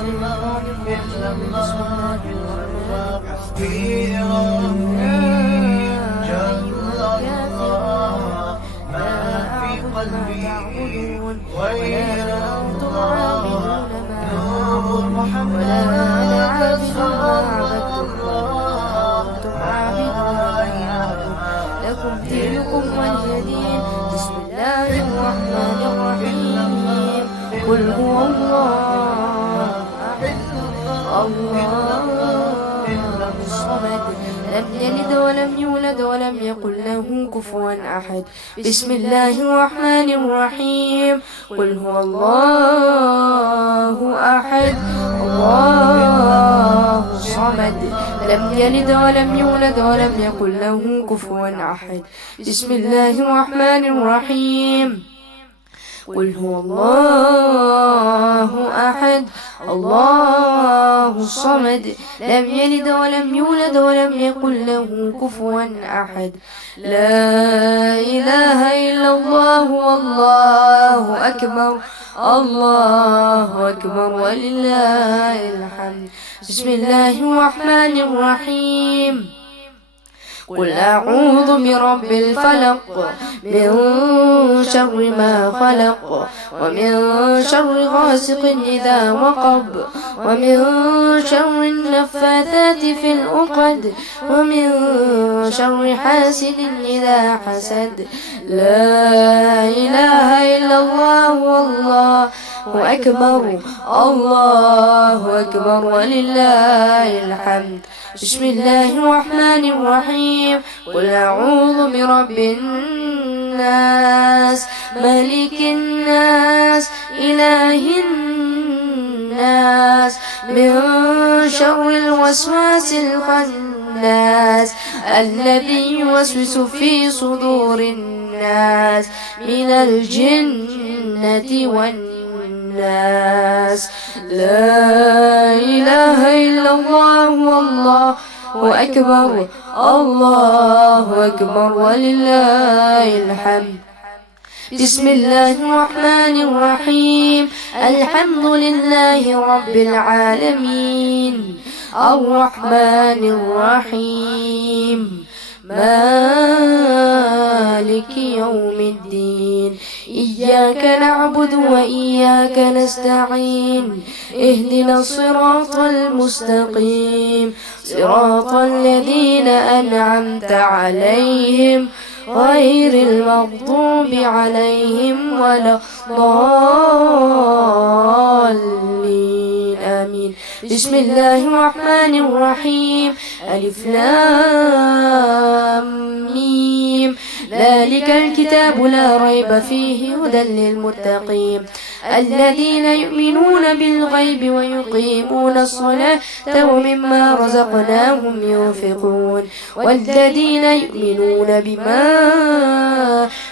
الله إلا الله حسبي ربي جل الله ما في قلبي غير الله نور محمد صلى الله لكم دينكم ولي دين. بسم الله الرحمن الرحيم. قل هو الله الله الصمد لم يلد ولم يولد ولم يكن له كفوا أحد. بسم الله الرحمن الرحيم. قل هو الله أحد الله الصمد لم يلد ولم يولد ولم يكن له كفوا أحد. بسم الله الرحمن الرحيم. قل هو الله أحد الله الصمد لم يلد ولم يولد ولم يكن له كفوا أحد. لا إله إلا الله والله أكبر الله أكبر ولله الحمد. بسم الله الرحمن الرحيم. قل أعوذ برب الفلق من شر ما خلق ومن شر غاسق إذا وقب ومن شر النفاثات في العقد ومن شر حاسد إذا حسد. لا إله إلا الله والله أكبر الله أكبر ولله الحمد. بسم الله الرحمن الرحيم. قل أعوذ برب الناس ملك الناس إله الناس من شر الوسواس الخناس الذي يوسوس في صدور الناس من الجنة والناس. لا إله إلا الله والله أكبر الله أكبر ولله الحمد. بسم الله الرحمن الرحيم. الحمد لله رب العالمين الرحمن الرحيم مالك يوم الدين. إياك نعبد وإياك نستعين. اهدنا الصراط المستقيم صراط الذين أنعمت عليهم غير المغضوب عليهم ولا الضالين آمين. بسم الله الرحمن الرحيم. ألف لام ميم. ذلك الكتاب لا ريب فيه هدى للمتقين الذين يؤمنون بالغيب ويقيمون الصلاة ومما رزقناهم ينفقون والذين يؤمنون بما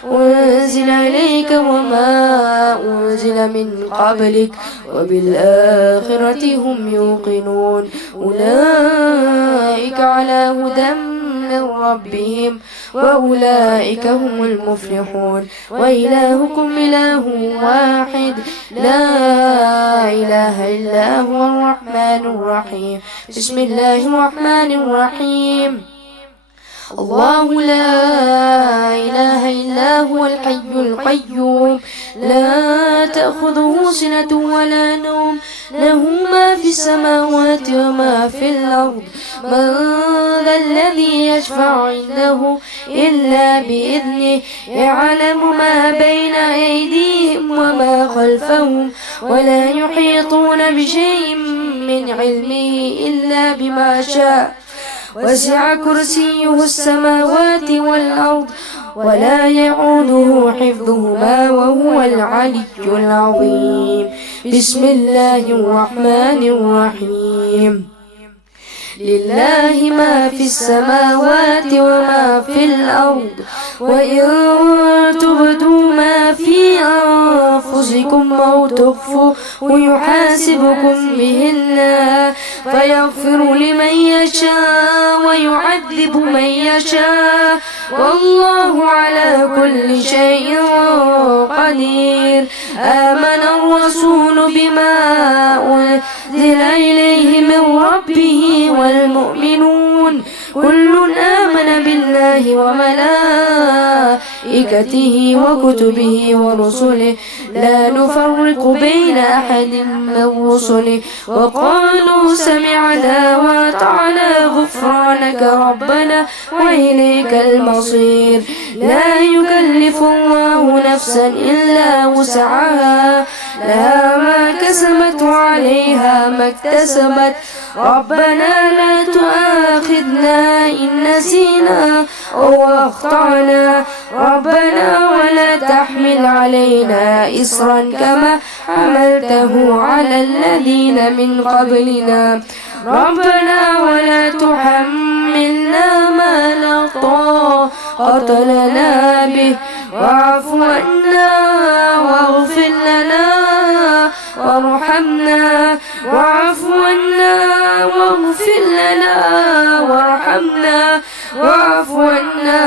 أنزل إليك وما أنزل من قبلك وبالآخرة هم يوقنون أولئك على هدى من ربهم وأولئك هم المفلحون. وإلهكم إله واحد لا إله إلا هو الرحمن الرحيم. بسم الله الرحمن الرحيم. الله لا إله إلا هو الحي القيوم لا تأخذه سنة ولا نوم له ما في السماوات وما في الأرض. من ذا الذي يشفع عنده إلا بإذنه يعلم ما بين أيديهم وما خلفهم ولا يحيطون بشيء من علمه إلا بما شاء. وسع كرسيه السماوات والأرض ولا يعوده حفظهما وهو العلي العظيم. بسم الله الرحمن الرحيم. لله ما في السماوات وما في الأرض وإن تبدوا ما في أنفسكم أو تخفوا ويحاسبكم به الله فيغفر لمن يشاء ويعذب من يشاء والله على كل شيء قدير. آمن الرسول بما أنزل إليه من ربه والمؤمنون كل آمن بالله وملائكته وكتبه ورسله لا نفرق بين أحد من رسله وقالوا سمعنا وأطعنا غفرانك ربنا وإليك المصير. لا يكلف الله نفسا إلا وسعها لها ما كسبت وعليها ما اكتسبت ربنا لا تؤاخذنا إن نسينا أو أخطأنا ربنا ولا تحمل علينا إصرا كما حملته على الذين من قبلنا ربنا ولا تحملنا ما لا طاقة لنا به واعف عنا واغفر لنا وارحمنا واعف عنا واغفر لنا وارحمنا واعف عنا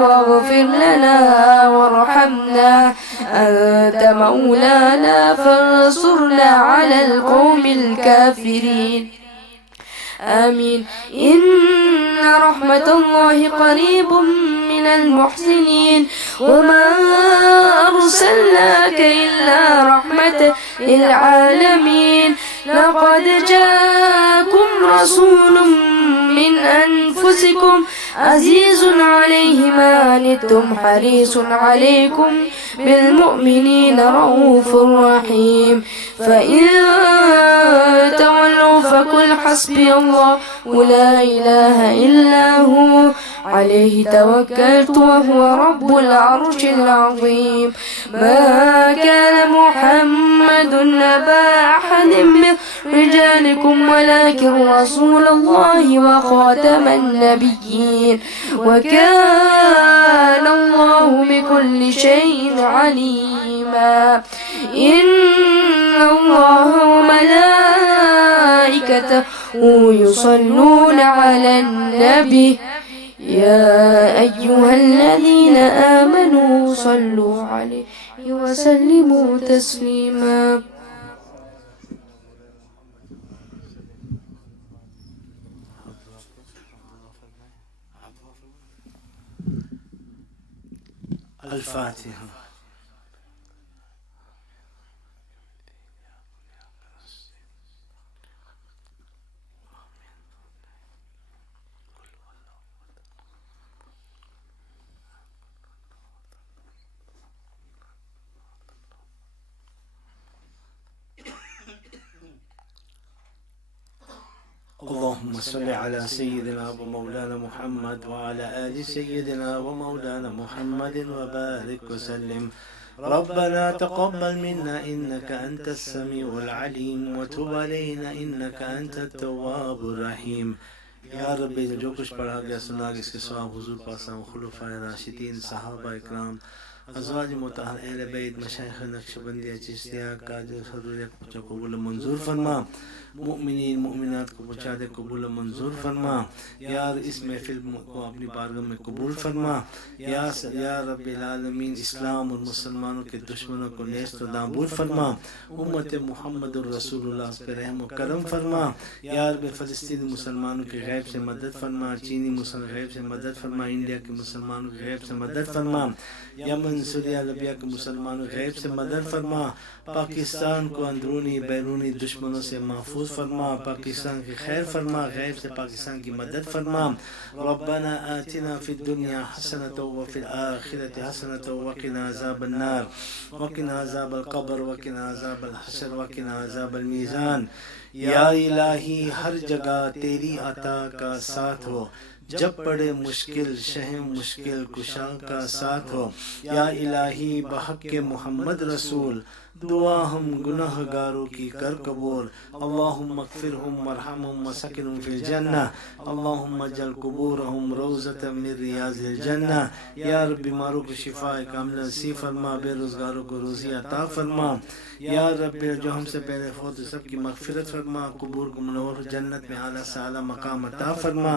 واغفر لنا وارحمنا أنت مولانا فانصرنا على القوم الكافرين. آمين. إن رحمة الله قريب من المحسنين وما أرسلناك إلا رحمة للعالمين. لقد جاءكم رسول من أنفسكم عزيز عليه ما عنتم حريص عليكم بالمؤمنين رؤوف رحيم. فإن تولوا فقل حسبي الله لا إله إلا هو عليه توكلت وهو رب العرش العظيم. ما كان محمد أبا أحد من رجالكم ولكن رسول الله وخاتم النبيين وكان الله بكل شيء عليما. إن الله وملائكته يصلون على النبي يا أيها الذين آمنوا صلوا عليه وسلموا تسليما. الفاتحة. اللهم صل على سيدنا ومولانا محمد وعلى آل سيدنا ومولانا محمد وبارك وسلم. ربنا تقبل منا إنك أنت السميع العليم وتب علينا إنك أنت التواب الرحيم. یا رب جو کچھ پڑھا گیا سنا گیا اس کے ثواب حضور پاک خلفائے راشدین صحابہ اکرام ازواج مطہر اہل بیت مشائخ نقشبندیہ چشتیہ کا جو حضور کو قبول منظور فرما. مؤمنین مؤمنات کو پہنچا دے قبول منظور فرما. یار اس محفل کو اپنی بارگاہ میں قبول فرما. یا رب العالمین اسلام اور مسلمانوں کے دشمنوں کو نیست و نابود فرما. امت محمد الرسول اللہ پہ رحم و کرم فرما. یا رب فلسطینی مسلمانوں کی غیب سے مدد فرما. چینی مسلمان غیب سے مدد فرما. انڈیا کے مسلمانوں کی غیب سے مدد فرما. یمن سوریہ لیبیا کے مسلمانوں کی غیب سے مدد فرما. پاکستان کو اندرونی بیرونی دشمنوں سے محفوظ فرما. پاکستان کی خیر فرما. غیب سے پاکستان کی مدد فرما. ربنا آتنا فی الدنیا حسنة وفی الآخرة حسنة وقنا عذاب النار وقنا عذاب القبر وقنا عذاب الحشر وقنا عذاب المیزان. یا الہی ہر جگہ تیری عطا کا ساتھ ہو. جب پڑے مشکل شہ مشکل کشا کا ساتھ ہو، یا الہی بحق کے محمد رسول دعا ہم گناہ گاروں کی کر قبول، اللہم اغفرہم ورحمہم وسکنہم فی الجنہ، اللہم اجعل قبورہم روضۃ من ریاض الجنہ، یا رب بیماروں کو شفاء کاملہ نصیب فرما، بے روزگاروں کو روزی عطا فرما، یا رب جو ہم سے پہلے فوت سب کی مغفرت فرما، قبور کو منور جنت میں اعلیٰ سے اعلیٰ مقام عطا فرما۔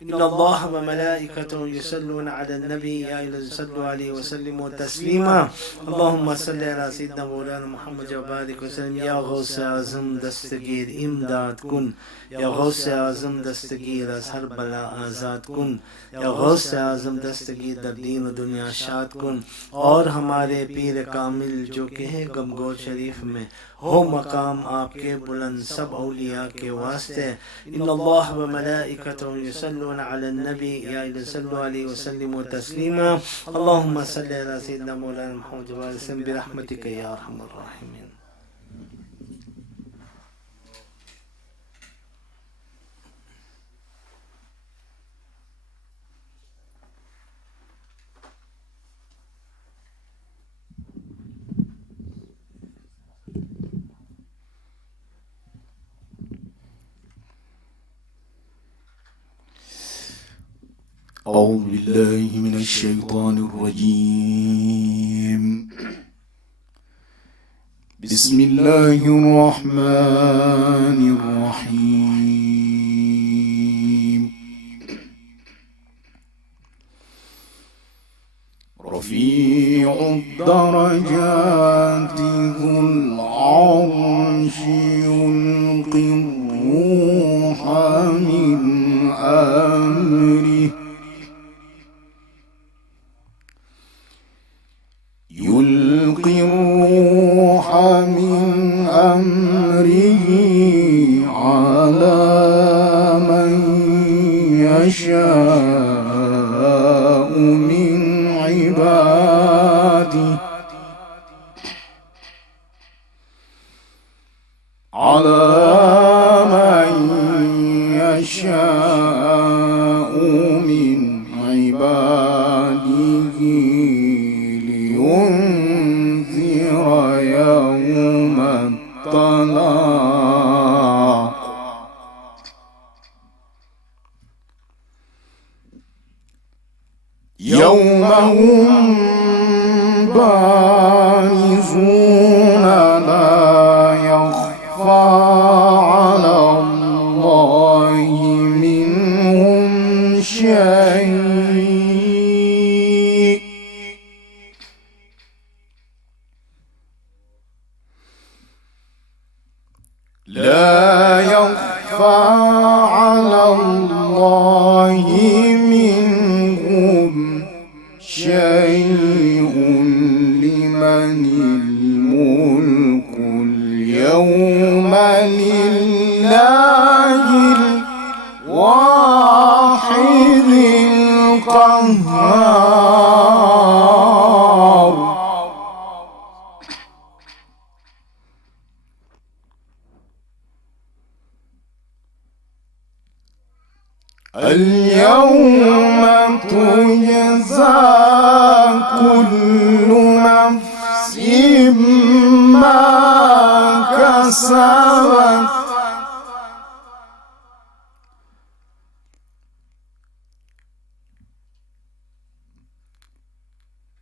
ان اللہ و ملائکتہ یصلون علی النبی یا ایھا الذین صلوا علیہ وسلموا تسلیما، اللہم صلی علی سیدنا مولانا محمد وبارک وسلم۔ یا غوث اعظم دستگیر امداد کن، یا غوث اعظم دستگیر از ہر بلا آزاد کن، یا غوث اعظم دستگیر در دین و دنیا شاد کن، اور ہمارے پیر کامل جو کہ ہیں گمگور شریف میں ہو مقام آپ کے بلند سب اولیاء کے واسطے۔ ان اللہ و ملائکتہ یصلون علی النبی یا ایھا الذین صلوا علیہ وسلموا تسلیما، اللہم صلی علی سیدنا مولانا محمد وسلم برحمتک یا ارحم الراحمین۔ أعوذ بالله من الشيطان الرجيم، بسم الله الرحمن الرحيم، رفيع الدرجات ذو العرش يلقي الروح من أمره، يلقي الروح من أمره على من يشاء من عباده، على من يشاء من عباده، لينذر يوم الطلاق، يوم هم بارزون لا يخفى على الله منهم شيء، لا يخفى على الله منهم شيء، لمن الملك اليوم لله الواحد القهار، اليوم تجزى كل نفس ما كسبت،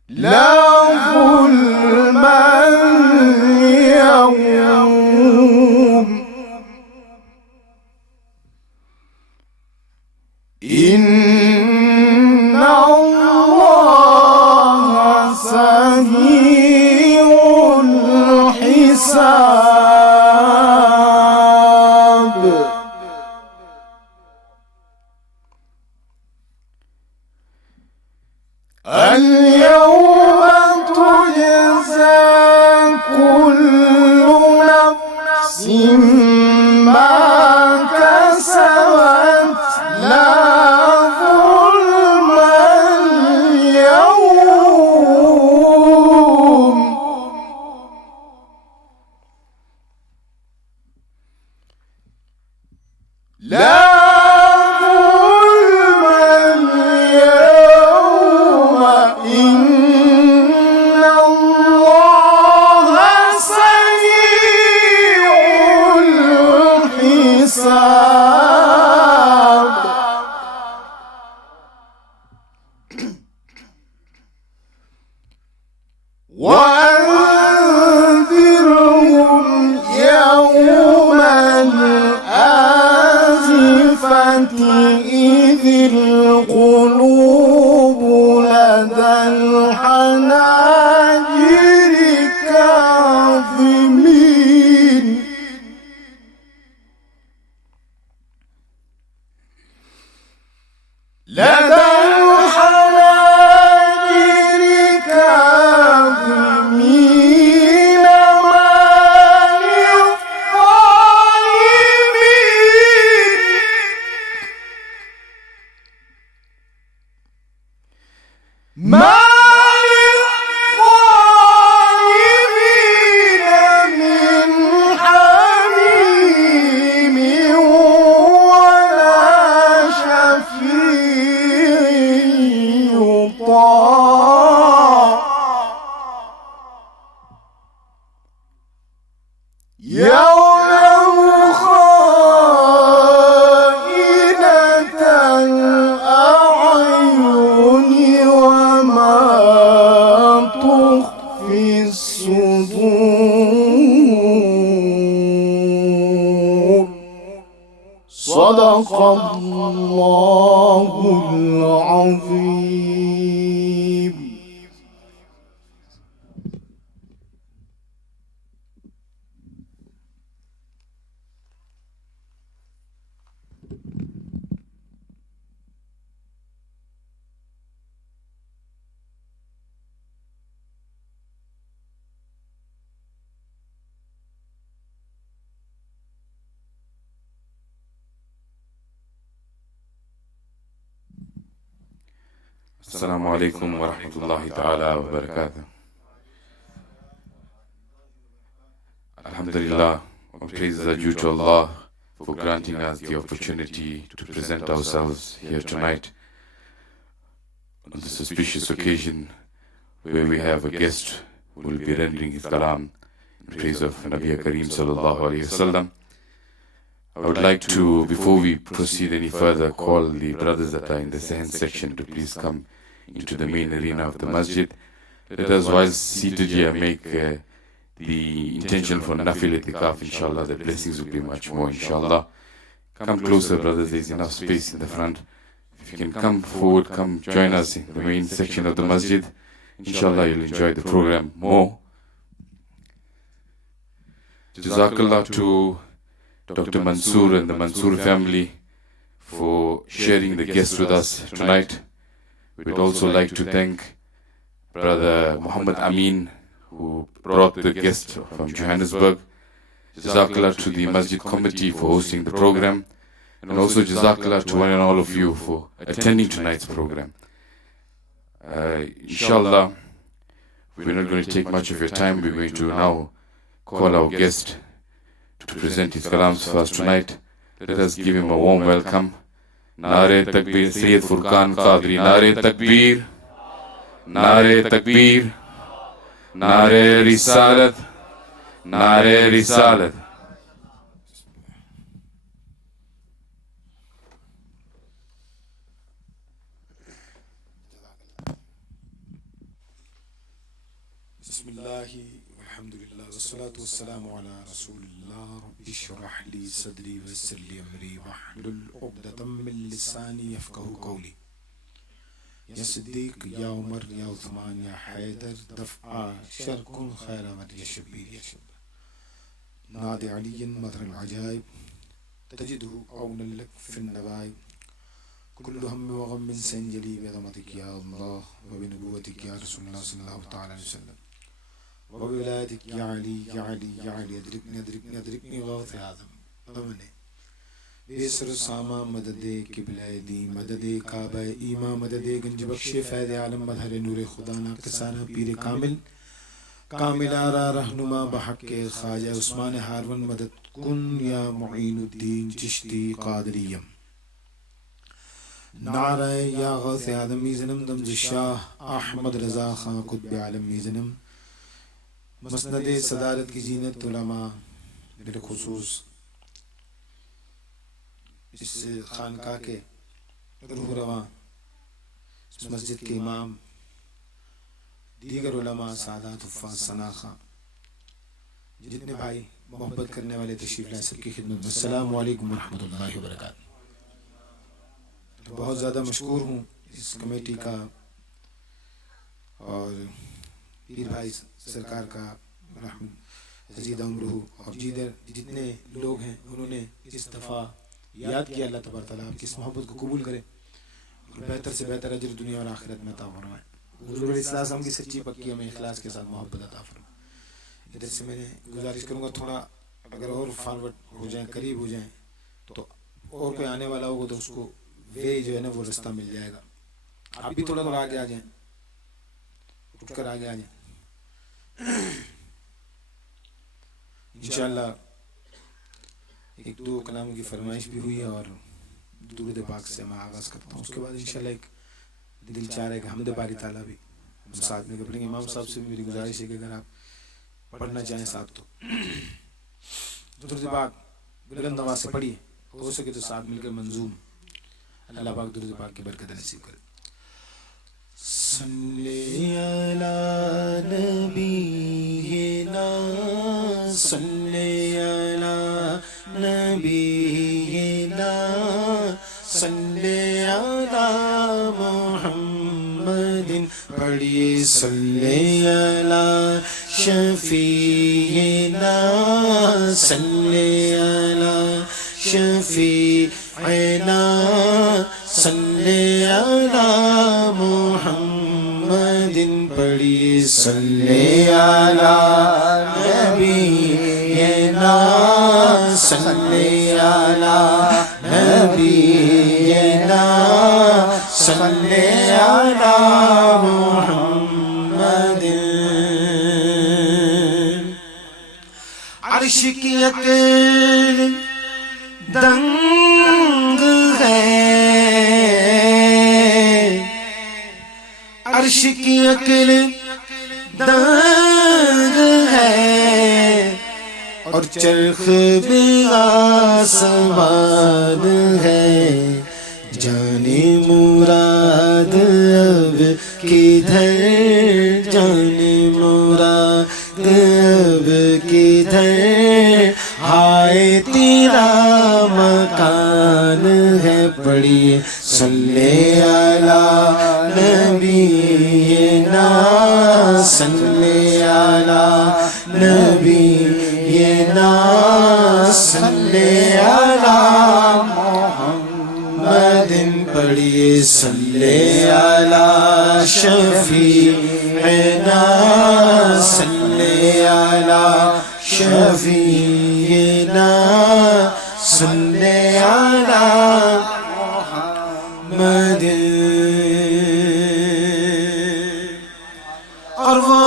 لا ظلم اليوم، إن الله سريع الحساب، اليوم تجزى كل نفس ما كسبت، لا ظلم اليوم، يعلم خائنة الأعين وما تخفي الصدور. صدق الله العظيم. Assalamu alaikum wa rahmatullahi ta'ala wa barakatuh. Alhamdulillah, all praises are due to Allah for granting us the opportunity to present ourselves here tonight on this auspicious occasion where we have a guest who will be rendering his kalam in praise of Nabi Kareem sallallahu alayhi wasallam. I would like to, before we proceed any further, call the brothers that are in the Sehen section to please come into the main arena of the masjid. Let us, while seated here, make the intention for Nafil Itikaf, inshallah. The blessings will be much more, inshallah. Come closer, brothers, there is enough space in the front. If you can come forward, come join us in the main section of the masjid. Inshallah, you'll enjoy the program more. Jazakallah to Dr. Mansoor and the Mansoor family for sharing the guest with us tonight. We'd also like to thank Brother Muhammad Amin, who brought the guest from Johannesburg. Jazakallah to the Masjid Committee for hosting the program. And also Jazakallah to one and all of you for attending tonight's program. Inshallah, we're not going to take much of your time. We're going to now call our guest to present his kalams for us tonight. Let us give him a warm welcome. Nare Takbir, Sayyid Furqan Qadri. Nare Takbir, Nare Takbir, Nare Risalat, Nare Risalat. Bismillahi walhamdulillah wassalatu wassalamu ala rasulillah. Rabbi shrah li sadri wa yassir li amri wahlul 'uqdatam min lisani yafqahu qawli. Ya Siddiq, Ya Umar, Ya Uthman, Ya Haydar, daf'a shar kun khayra wa ya Shabbir, Ya Shabbir. Nadi aliyin madhar al-ajaib tajiduhu awnan lak fi an-nawaib. كل هم وغم سينجلي بعظمتك يا الله وبنبوتك يا رسول الله صلى الله تعالى عليه وسلم وبولادك يا علي يا علي يا علي ادركني ادركني ادركني غوث اعظم امن بيسر ساما مدد قبلہ دی مدد کعبہ ایما مدد گنج بخش فیض عالم مظہر نور خدا ناقصانہ پیر کامل کامل آرا رہنما بحق خواجہ عثمان ہارون مدد کن یا معین الدین چشتی قادریم. نعرہ یا غوث آدم میزنم دمز شاہ احمد رضا خان قطب عالم میزنم. مسند صدارت کی زینت علماء بالخصوص اس خانقاہ کے روح رواں اس مسجد کے امام دیگر علماء سعادات حفاظ ثنا خان جتنے بھائی محبت کرنے والے تشریف لائے سب کی خدمت میں السلام علیکم ورحمۃ اللہ وبرکاتہ. بہت زیادہ مشکور ہوں اس کمیٹی کا اور پیر بھائی سرکار کا رحمت عزیز عمرہ اور جتنے لوگ ہیں انہوں نے اس دفعہ یاد کیا. اللہ تبارک تعالیٰ آپ کی اس محبت کو قبول کرے اور بہتر سے بہتر اجر دنیا اور آخرت میں عطا فرمائے. حضور علیہ السلام کی سچی پکی ہمیں اخلاص کے ساتھ محبت عطا فرمائے. ادھر سے میں نے گزارش کروں گا تھوڑا اگر اور فارورڈ ہو جائیں قریب ہو جائیں تو اور کوئی آنے والا ہوگا تو اس کو وے جو ہے نا وہ رستہ مل جائے گا. آپ بھی تھوڑا آگے آ جائیں اٹھ کر آگے آ جائیں. انشاءاللہ ایک دو کلام کی فرمائش بھی ہوئی ہے اور درود پاک سے میں آغاز کرتا ہوں. اس کے بعد انشاءاللہ ایک دل چاہ رہا ہے کہ حمد باری تعالیٰ بھی ہم ساتھ میں پڑھیں گے. امام صاحب سے میری گزارش ہے کہ اگر آپ پڑھنا چاہیں ساتھ تو درود پاک بلند آواز سے پڑھیے، ہو سکے تو ساتھ مل کر منظوم. اللہ پاک درود پاک کی برکت نصیب کرے. صلی علی نبینا صلی علی نبینا صلی علی محمد. پڑھیے صلی علی شفیعنا صلی علی شفیعنا صلی علی محمد. پڑھیے صلی علی نبینا صلی علی نبینا صلی علی محمد. عرش کی عقل دنگ ہے، عرش کی عقل دنگ ہے، اور چرخ بھی آسمان ہے. جانے مراد اب کدھر، جانے مراد اب کدھر، ہائے تیرا مکان ہے. پڑھیے صلی علی نبینا صلی علی نبینا صلی علی محمد. پڑھیے صلی علی شفیعنا صلی علی شفیعنا صلی علی محمد. اور وہ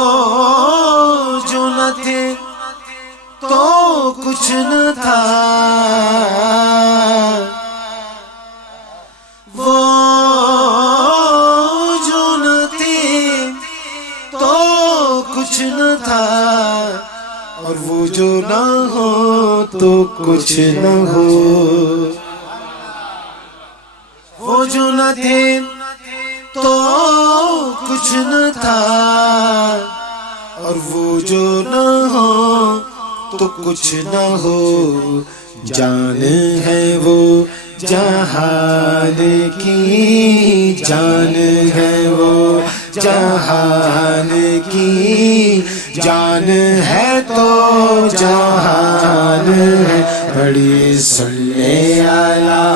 جو نہ تھے تو کچھ نہ تھا، وہ جو نہ تھے تو کچھ نہ تھا، اور وہ جو نہ ہو تو کچھ نہ ہو. وہ جو نہ تھے تو کچھ نہ تھا، اور وہ جو نہ ہو تو کچھ نہ ہو. جان ہے وہ جہان کی، جان ہے وہ جہان کی، جان ہے تو جہان ہے. پڑھیے صلی علی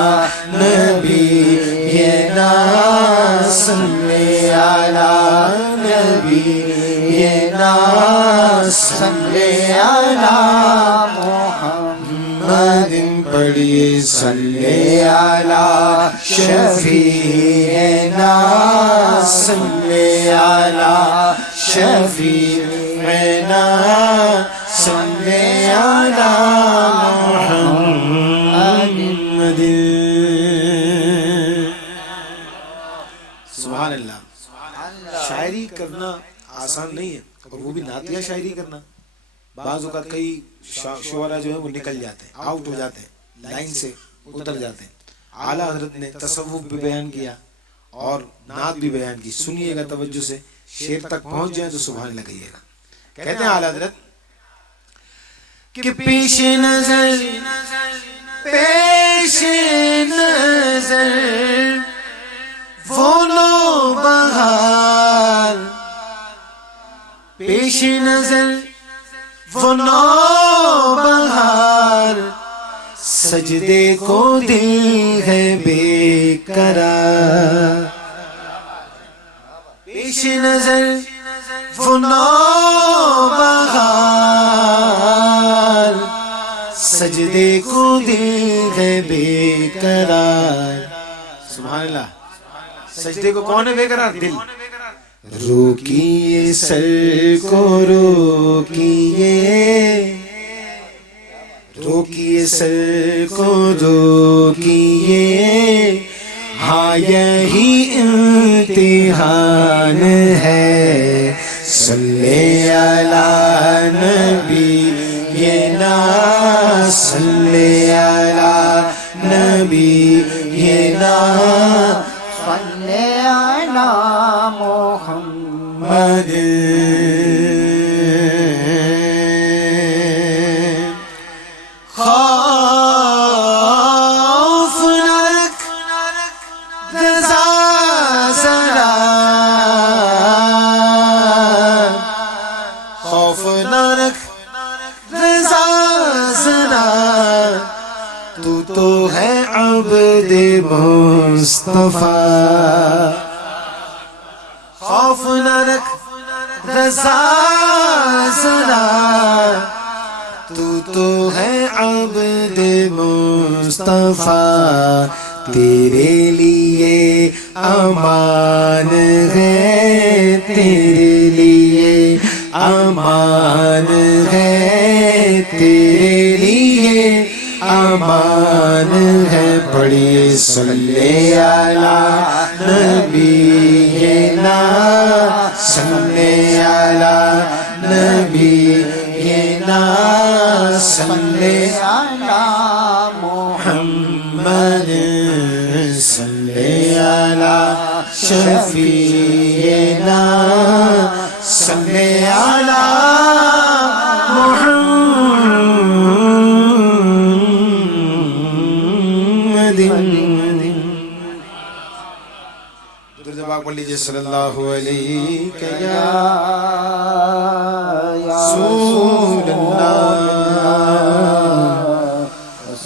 نبینا صلی علی نبینا صلی علی محمد. پڑھیے صلی علی شفیعنا صلی علی شفیعنا صلی علی محمد. سبحان اللہ. شاعری کرنا آسان نہیں ہے، اور وہ بھی نعتیہ شاعری کرنا. بعض اوقات کئی شعراء جو ہیں وہ نکل جاتے ہیں، آؤٹ ہو جاتے ہیں، لائن سے اتر جاتے ہیں. اعلیٰ حضرت نے تصوف بھی بیان کیا اور نعت بھی بیان کی. سنیے گا توجہ سے، شعر تک پہنچ جائیں تو سبحان اللہ کہیے گا. کہتے ہیں اعلیٰ حضرت کہ پیش نظر پیش نظر وہ نو بہار، پیش نظر وہ نو بہار، سجدے کو دل ہے بے قرار. پیش نظر وہ نو بہار، سجدے کو دل ہے بے قرار. سبحان اللہ. سجدے کو کون ہے بے قرار؟ دل. روکیے سر کو روکیے، روکیے سر کو روکیے، ہاں یہی امتحان ہے. صلی علی نبینا صلی علی نبینا صلی علی محمد خوف نہ رکھ رضا ذرا خوف نہ رکھ رضا ذرا تو ہے عبد مصطفیٰ خوف نہ رکھ رضا ذرا تو ہے عبد مصطفیٰ تیرے لیے امان ہے تیرے لیے امان ہے تیرے لیے امان ہے پڑھیے صلی علی نبینا صلی علی نبینا صلی علی محمد صلی علی شفیعنا صلی علی محمد درود پاک پڑھ لیجیے صلی اللہ علیہ یا رسول اللہ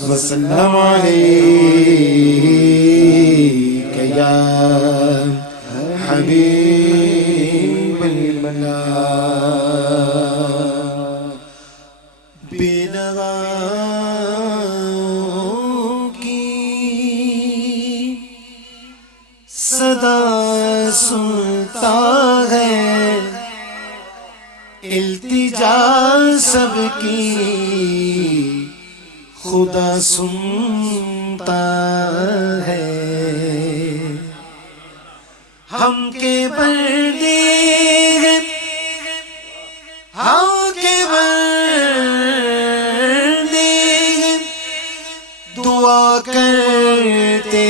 وسلم علیک یا حبیب اللہ بے نواؤں کی صدا سنتا ہے التجا سب کی خدا سنتا ہے ہم کے بندے ہیں ہم کے بندے ہیں دعا کرتے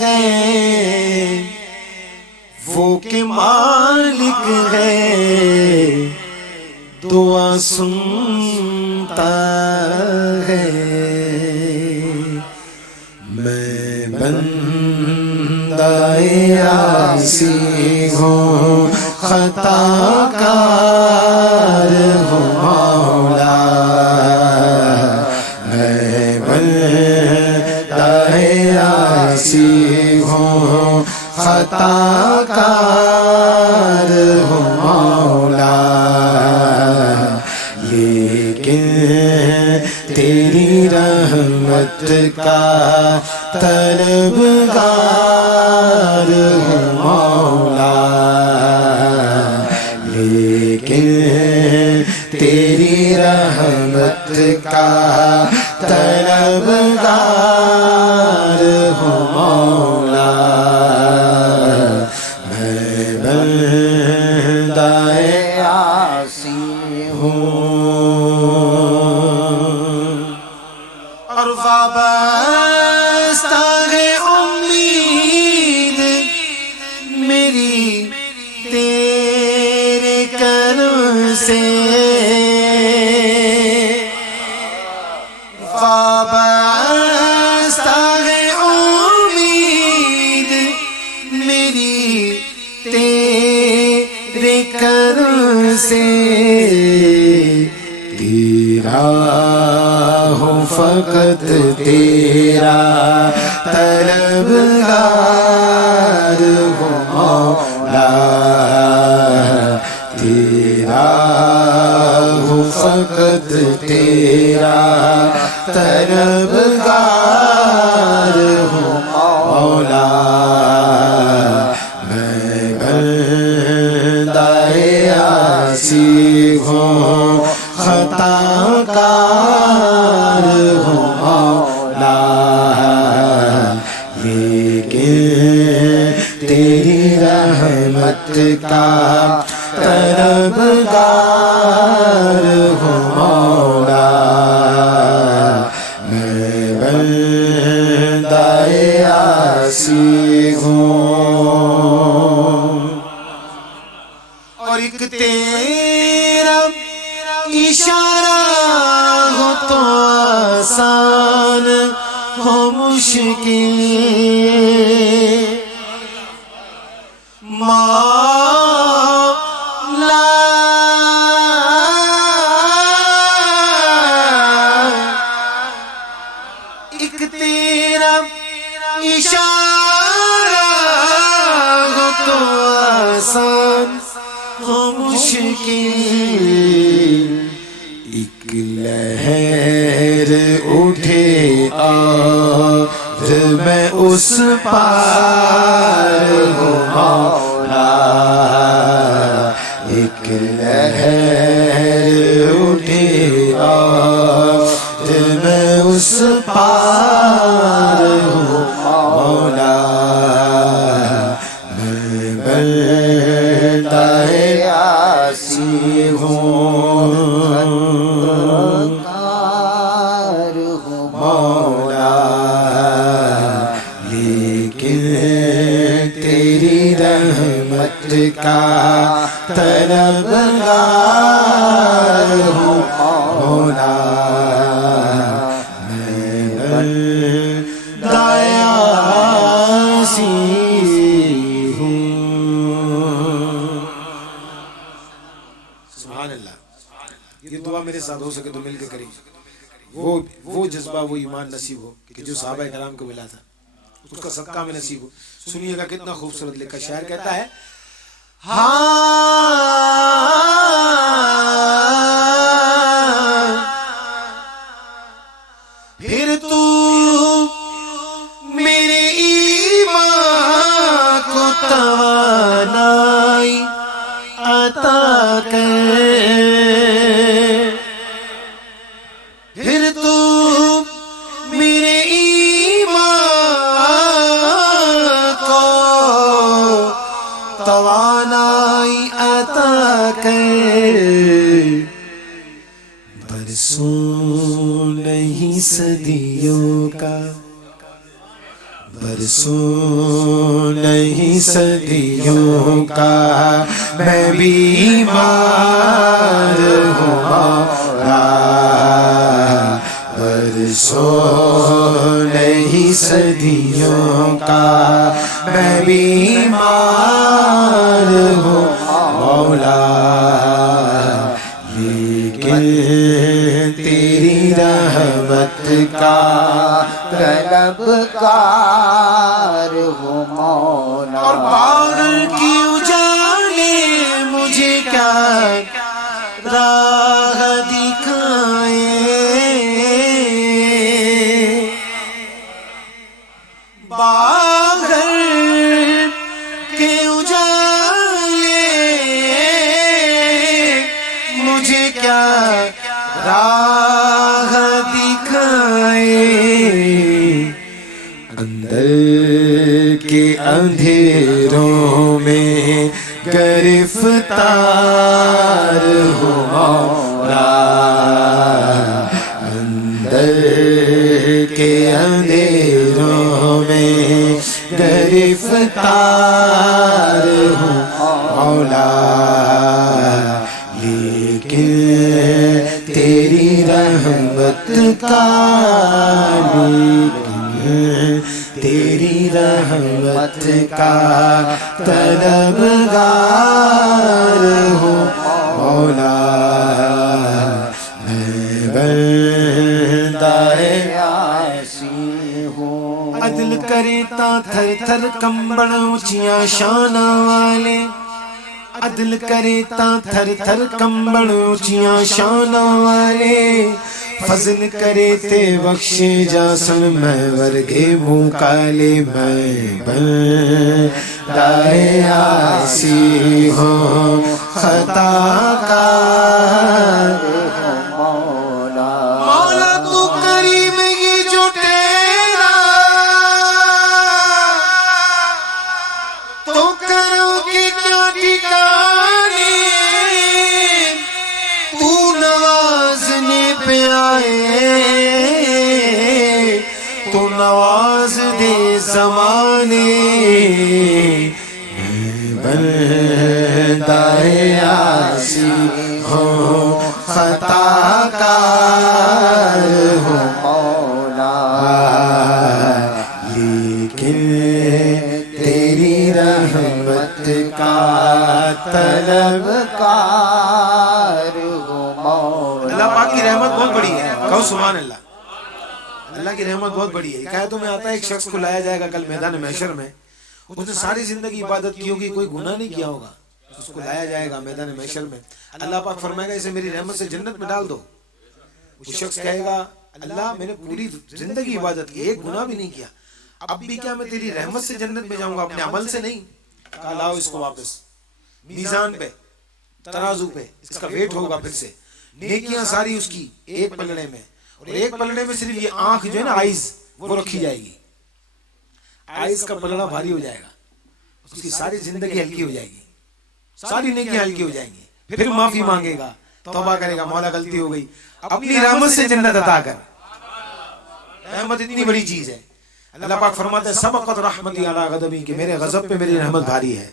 ہیں وہ کہ مالک ہے دعا سنتا ہے میں بندہ عاصی ہوں خطا کار ہوں مولا میں بندہ عاصی ہوں خطا کار ہوں مولا لیکن تیری رحمت کا طلبگار ہوں مولا لیکن تیری رحمت کا طلبگار ہوں مولا میں بندہ عاصی اور وابستہ ہے امید میری تیرے کرم سے وابستہ ہے امید میری تیرے کرم سے تیرا ہوں فقط تیرا طلبگار ہوں مولا تیرا ہوں فقط تیرا طلبگار ہوں مولا میں بندہ عاصی ہوں خطا کار ہوں مولا لیکن تیری رحمت کا طلبگار ہوں مولا آسان ہو مشکل مولا ایک تیرا اشارہ ہو تو آسان ہو مشکل ایک لہر اٹھے اور میں اس پار ہوں مولا ایک لہر اٹھے اور میں اس پار ہوں مولا میں بندہ یاسی ہوں مولا لیکن تیری رحمت کا طلبگار ہوں مولا میں بندہ یاسی ہوں. سبحان اللہ. یہ دعا میرے ساتھ ہو سکے تو مل کے کریں. وہ جذبہ وہ ایمان نصیب ہو کہ جو صحابہ کرام کو ملا تھا اس کا صدقہ میں نصیب ہو. سنیے گا کتنا خوبصورت لکھا. شاعر کہتا ہے پھر تو میرے ایمان کو توانائی عطا کر پھر تو میرے ایمان کو توانائی عطا کر برسوں نہیں صدیوں کا برسوں نہیں صدیوں کا میں بیمار ہوں مولا برسوں نہیں صدیوں کا میں بیمار ہوں مولا لیکن تیری رحمت کا طلبگار ہوں مولا. اور پاگل کی اجالے مجھے کیا راہ دکھائے پاگل کے اجالے مجھے کیا راہ دکھائے اندر کے اندھیروں میں گرفتار ہوں مولا اندر کے اندھیروں میں گرفتار ہوں مولا لیکن تیری رحمت کا تیری رحمت کا طلبگار ہوں مولا میں بندہ یاسی ہوں. عدل کرے تا تھر تھر کمبڑ اونچیاں شاناں والے عدل کرے تا تھر تھر کمبڑ اونچیاں شاناں والے فضل کرے تے بخشے جاسن میں ورگے منہ کالے میں بندہ یاسی ہوں خطا کار ہوں مولا. مولا تو کریم یہ جو تیرا تو کرو کہ کیا ٹھکانے تو نوازنے پہ آئے تو نواز دے زمانے بندہ یاسی ہوں خطا کار ہوں طلبگار ہوں مولا. اللہ پاک کی رحمت بہت بڑی ہے. کہو سبحان اللہ. اللہ کی رحمت بہت بڑی ہے. حکایتوں میں آتا ہے ایک شخص کو لایا جائے گا کل میدان محشر میں. اس نے ساری زندگی عبادت کی ہوگی, کوئی گناہ نہیں کیا ہوگا. اس کو لایا جائے گا میدان محشر میں. اللہ پاک فرمائے گا اسے میری رحمت سے جنت میں ڈال دو. وہ شخص کہے گا اللہ میں نے پوری زندگی عبادت کی, ایک گناہ بھی نہیں کیا, اب بھی کیا میں تیری رحمت سے جنت میں جاؤں گا, اپنے عمل سے نہیں. کہا لاؤ اس کو واپس میزان پہ, ترازو پہ, اس کا ویٹ ہوگا پھر سے. نیکیاں ساری اس کی ایک پلڑے میں, اور ایک پلڑے میں صرف یہ آنکھ جو ہے نا آئیز وہ رکھی جائے گی. آئیز کا پلڑا بھاری ہو جائے گا, اس کی ساری زندگی ہلکی ہو جائے گی, ساری نیکیاں ہلکی ہو جائیں گی. پھر معافی مانگے گا, توبہ کرے گا, مولا غلطی ہو گئی, اپنی رحمت سے جنت عطا کر. رحمت اتنی بڑی چیز ہے. اللہ پاک فرماتا ہے سبقت رحمتی علی غضبی, کہ میرے غضب پہ میری رحمت بھاری ہے.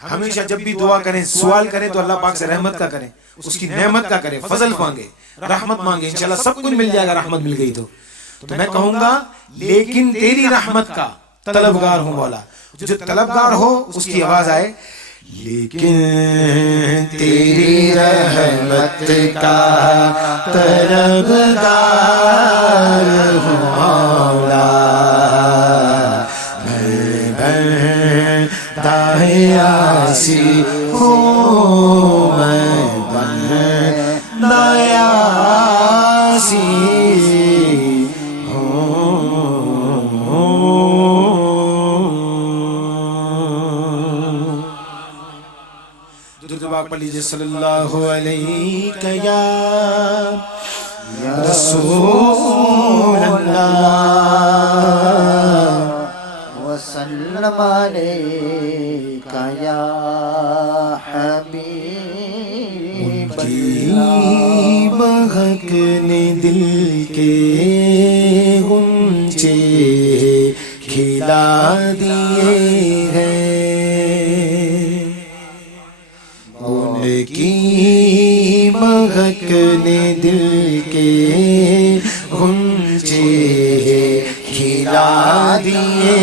ہمیشہ جب بھی دعا کریں, سوال کریں تو اللہ پاک سے رحمت کا کریں, اس کی نعمت کا کریں, فضل مانگے, رحمت مانگے. انشاءاللہ سب کچھ مل جائے گا رحمت مل گئی تو میں کہوں گا لیکن تیری رحمت کا طلبگار ہوں مولا. جو طلبگار ہو اس کی آواز آئے لیکن تیری رحمت کا طلبگار ہوں مولا. میں دایاسی ہوں, میں دایاسی پڑھ لیجئے صلی اللہ علیہ یا رسول اللہ وسلم علیک یا حبیب اللہ. مہکنے دل کے غنچے کھلا دیے ہیں, کی مہکنے دل کے غنچے کھلا دیے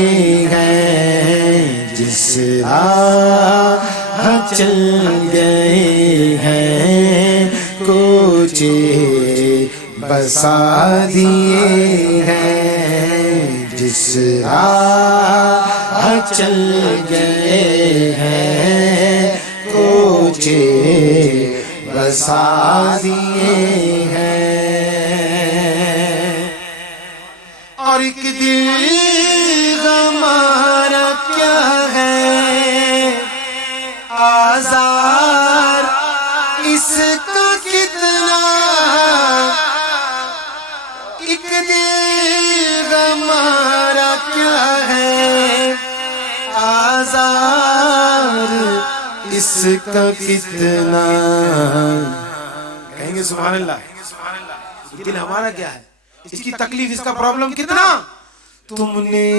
ہیں. جس راہ چل گئے ہیں کوچے بسا دیے ہیں. جس راہ چل گئے ہیں کوچے بسا دیے ہیں. اور ایک دل ہمارا کیا ہے آزار اس کا کتنا, ایک دل ہمارا کیا ہے آزار اس کا کتنا. کہیں گے سبحان اللہ. دل ہمارا کیا ہے, اس کی تکلیف, اس کا پرابلم کتنا. تم نے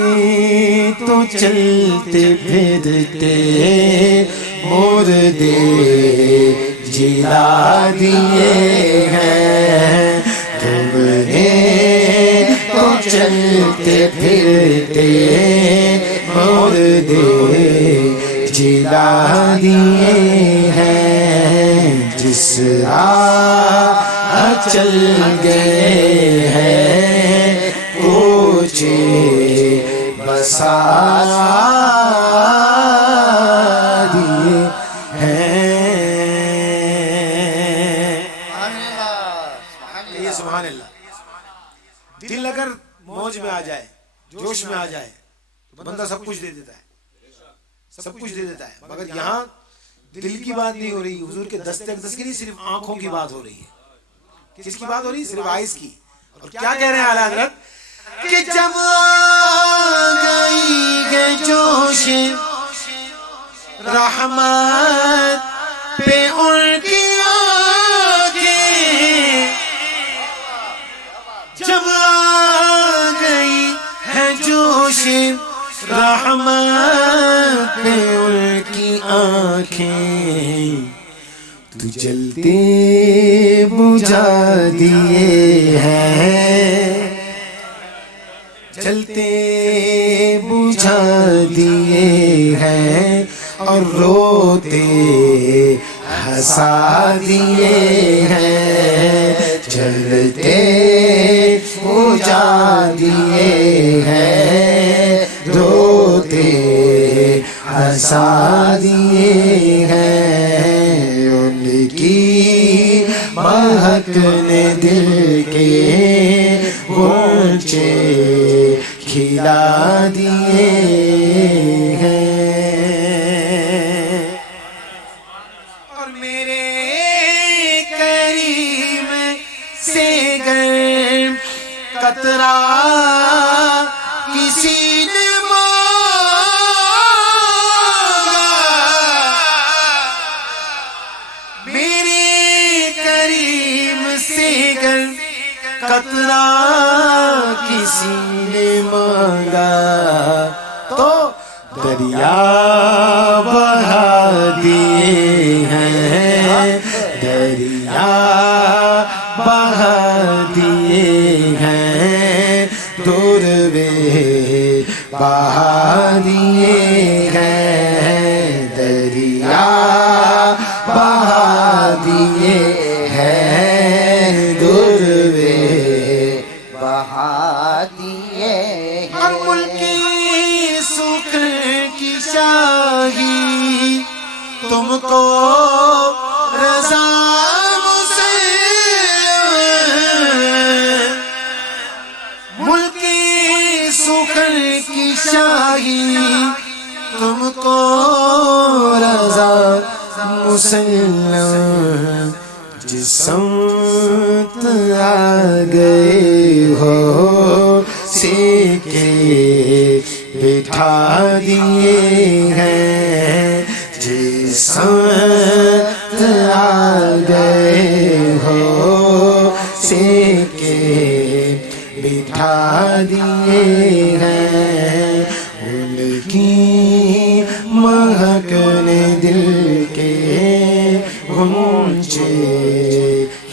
تو چلتے پھرتے مردے جلا دیے ہیں. تم نے تو چلتے پھرتے مردے جلا دیے ہیں. جس راہ چل گئے ہیں کوچے بسا دیے ہیں. یہ سبحان اللہ. دل اگر موج میں آ جائے, جوش میں آ جائے تو بندہ سب کچھ دے دیتا ہے, سب کچھ دے دیتا ہے. مگر یہاں دل کی بات نہیں ہو رہی, حضور کے دستے اقدس کی نہیں, صرف آنکھوں کی بات ہو رہی ہے. کس کی بات ہو رہی ہے؟ صرف آئیز کی. اور کیا کہہ رہے ہیں اعلیٰ حضرت کہ جب آ گئی ہے جوش رحمت پہ ان کی آنکھیں, جب آ گئی ہے جوش رحمت پہ ان کی آنکھیں, تو جلتے بجھا دیے ہیں, جلتے بجھا دیے ہیں, اور روتے ہنسا دیے ہیں، جلتے بجھا دیے ہیں، روتے ہنسا دیے ہیں، ان کی مہک نے دل کے غنچے کھلا دیے ہیں، اور میرے کریم سے گر قطرہ کسی نے قطرہ کسی نے مانگا تو دریا بہا دیے ہیں، دریا بہا دیے ہیں، دروے بہا دیے ہیں، دریا بہا دیے ہیں، دروے بہا دیے ہیں، اور ملکی سکھ کی شاہی تم کو رضا ملکی سکھ کی شاہی تم کو رضا مسلم، جس سمت آ گئے ہو سیکے بٹھا دیے ہیں، جس سمت آ گئے ہو سیکے بٹھا دیے ہیں، ان کی مہک نے دل کے غنچے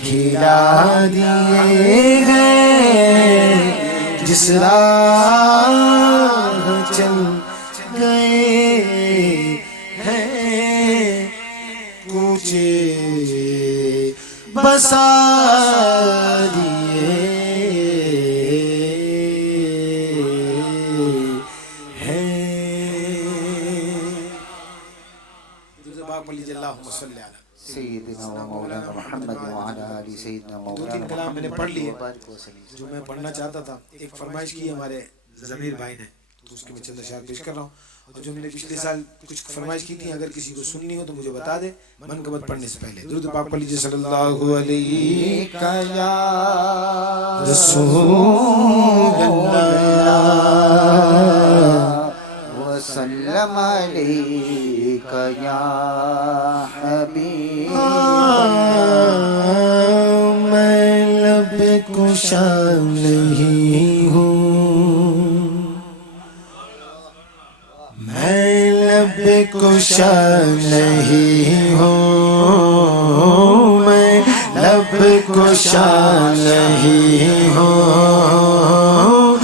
کھلا دیے ہیں، جس راہ چل گئے ہیں کوچے بسا دیے سیدنا و مولانا محمد وعلی آل سیدنا مولانا تین کلام میں نے پڑھ لیے جو میں پڑھنا چاہتا تھا. ایک فرمائش کی ہمارے ضمیر بھائی نے تو اس کے میں چند اشعار پیش کر رہا ہوں، اور جو میں نے پچھلے سال کچھ فرمائش کی تھی اگر کسی کو سننی ہو تو مجھے بتا دے منقبت پڑھنے سے پہلے. درود پاک پڑھ لیجیے. صلی اللہ علیہ رسول اللہ وسلم علیک یا حبیب. میں لب کشا نہیں ہوں، میں لب کشا نہیں ہوں، میں لب کشا نہیں ہوں،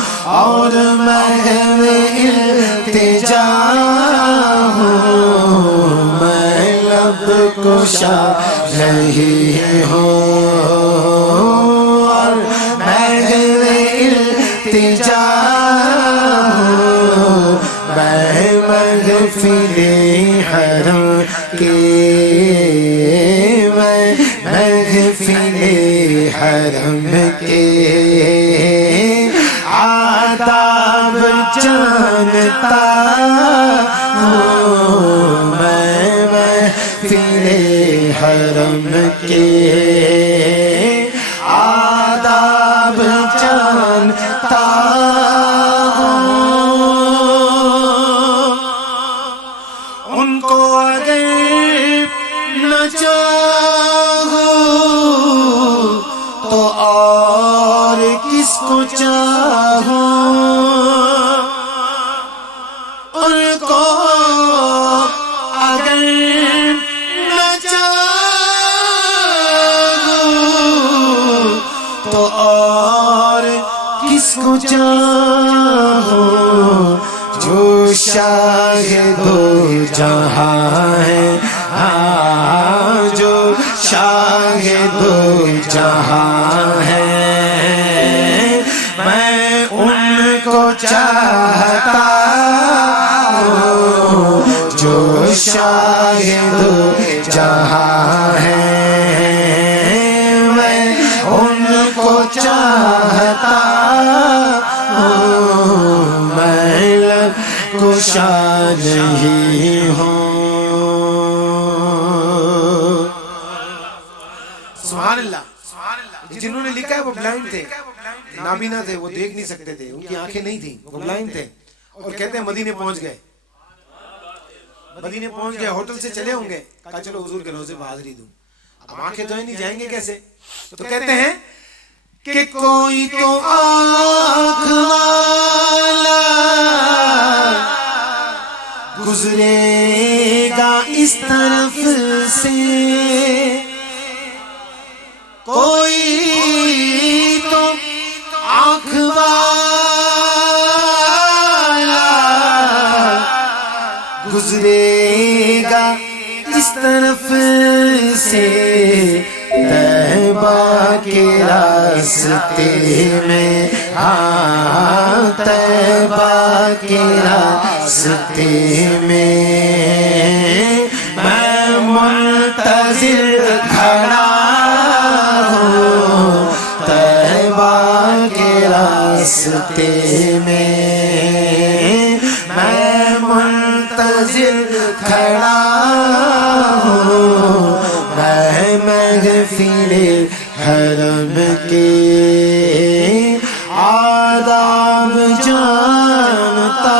اور محو التجا ہوں، میں لب کشا نہیں ہوں، اور محو التجا ہوں، میں محفل حرم کے، میں محفل حرم کے آداب جانتا ہوں، میں محفل حرم کے آداب جانتا ہوں. ان کو اگر نہ چاہوں تو اور کس کو چاہوں، ان کو اگر نہ چاہوں تو اور کس کو چاہوں، جو شاہ دو جہاں ہے، ہاں جو شاہد جہاں ہے میں ان کو چاہتا ہوں جو شاہد جہاں ہے میں ان کو چاہتا ہوں میں لب کشا نہیں ہوں. سبحان اللہ. جنہوں نے لکھا ہے وہ بلائنڈ تھے, نابینا تھے, وہ دیکھ نہیں سکتے تھے, ان کی آنکھیں نہیں تھیں, وہ بلائنڈ تھے, اور کہتے ہیں مدینے پہنچ گئے. مدینے پہنچ گئے, ہوٹل سے چلے ہوں گے, کہا چلو حضور کے روضے پہ حاضری دوں. اب آنکھیں تو نہیں, جائیں گے کیسے؟ تو کہتے ہیں کہ کوئی تو آنکھ والا گزرے گا اس طرف سے, کوئی تو آنکھ والا گزرے گا اس طرف سے, طیبہ کے راستے میں, ہاں طیبہ کے راستے میں میں منتظر کھڑا ہوں, طیبہ کے راستے میں میں منتظر کھڑا ہوں, میں محفل حرم کے آداب جانتا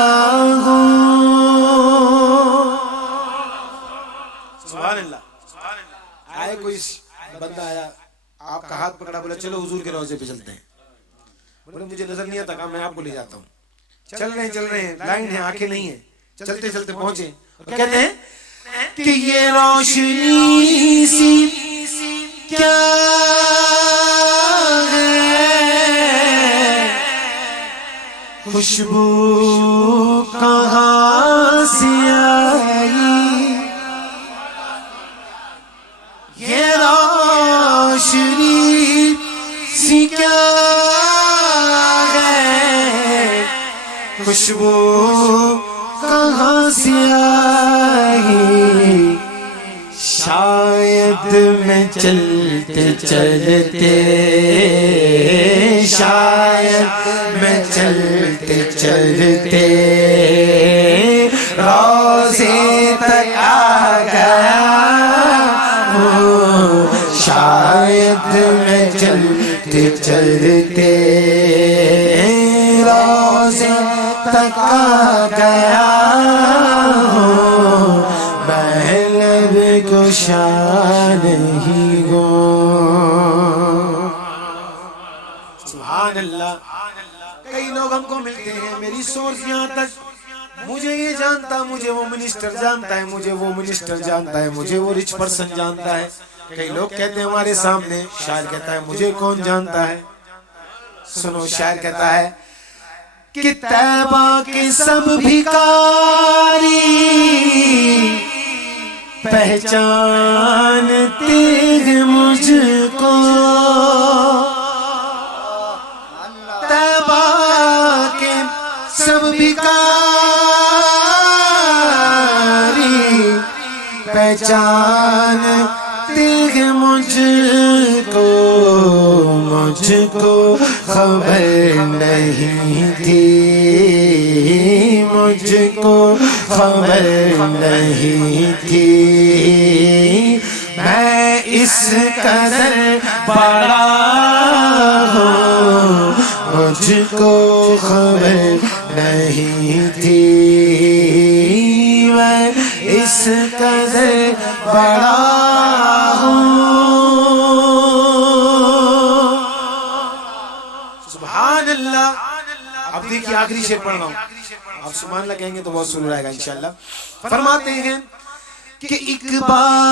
ہوں. سبحان اللہ. آئے کوئی بندہ آیا, آپ کا ہاتھ پکڑا, بولا چلو حضور کے روضے پہ چلتے ہیں. بولے مجھے نظر نہیں آتا, کہا میں آپ کو لے جاتا ہوں. چل رہے ہیں, لائن ہے, آنکھیں نہیں ہیں, چلتے چلتے پہنچے, اور کہتے ہیں کہ یہ روشنی سی کیا ہے, خوشبو کہاں سے آئی, یہ روشنی سی کیا ہے, خوشبو کہاں سے آئی, شاید میں چلتے چلتے, شاید میں چلتے چلتے روضے تک آ گیا ہوں, شاید میں چلتے چلتے روضے تک آ گیا ہوں, میں لب کشا نہیں ہوں. سبحان اللہ. کئی لوگ ہم کو ملتے ہیں, میری سورس یہاں تک, مجھے یہ جانتا, مجھے وہ منسٹر جانتا ہے, مجھے وہ منسٹر جانتا ہے, مجھے وہ رچ پرسن جانتا ہے. کئی لوگ کہتے ہیں ہمارے سامنے, شاعر کہتا ہے مجھے کون جانتا ہے. سنو, شاعر کہتا ہے کہ طیبہ کے سب بھکاری پہچانتے ہیں مجھ کو, طیبہ کے سب بھکاری پہچانتے ہیں مجھ کو, مجھ کو خبر نہیں تھی, مجھ کو خبر نہیں تھی, میں اس قدر بڑا ہوں, مجھ کو خبر نہیں تھی, میں اس قدر بڑا ہوں. سبحان اللہ. اب دیکھیے آخری شعر پڑھ رہا ہوں, آپ سبحان اللہ کہیں گے تو بہت سنور آئے گا انشاءاللہ. فرماتے ہیں کہ اقبال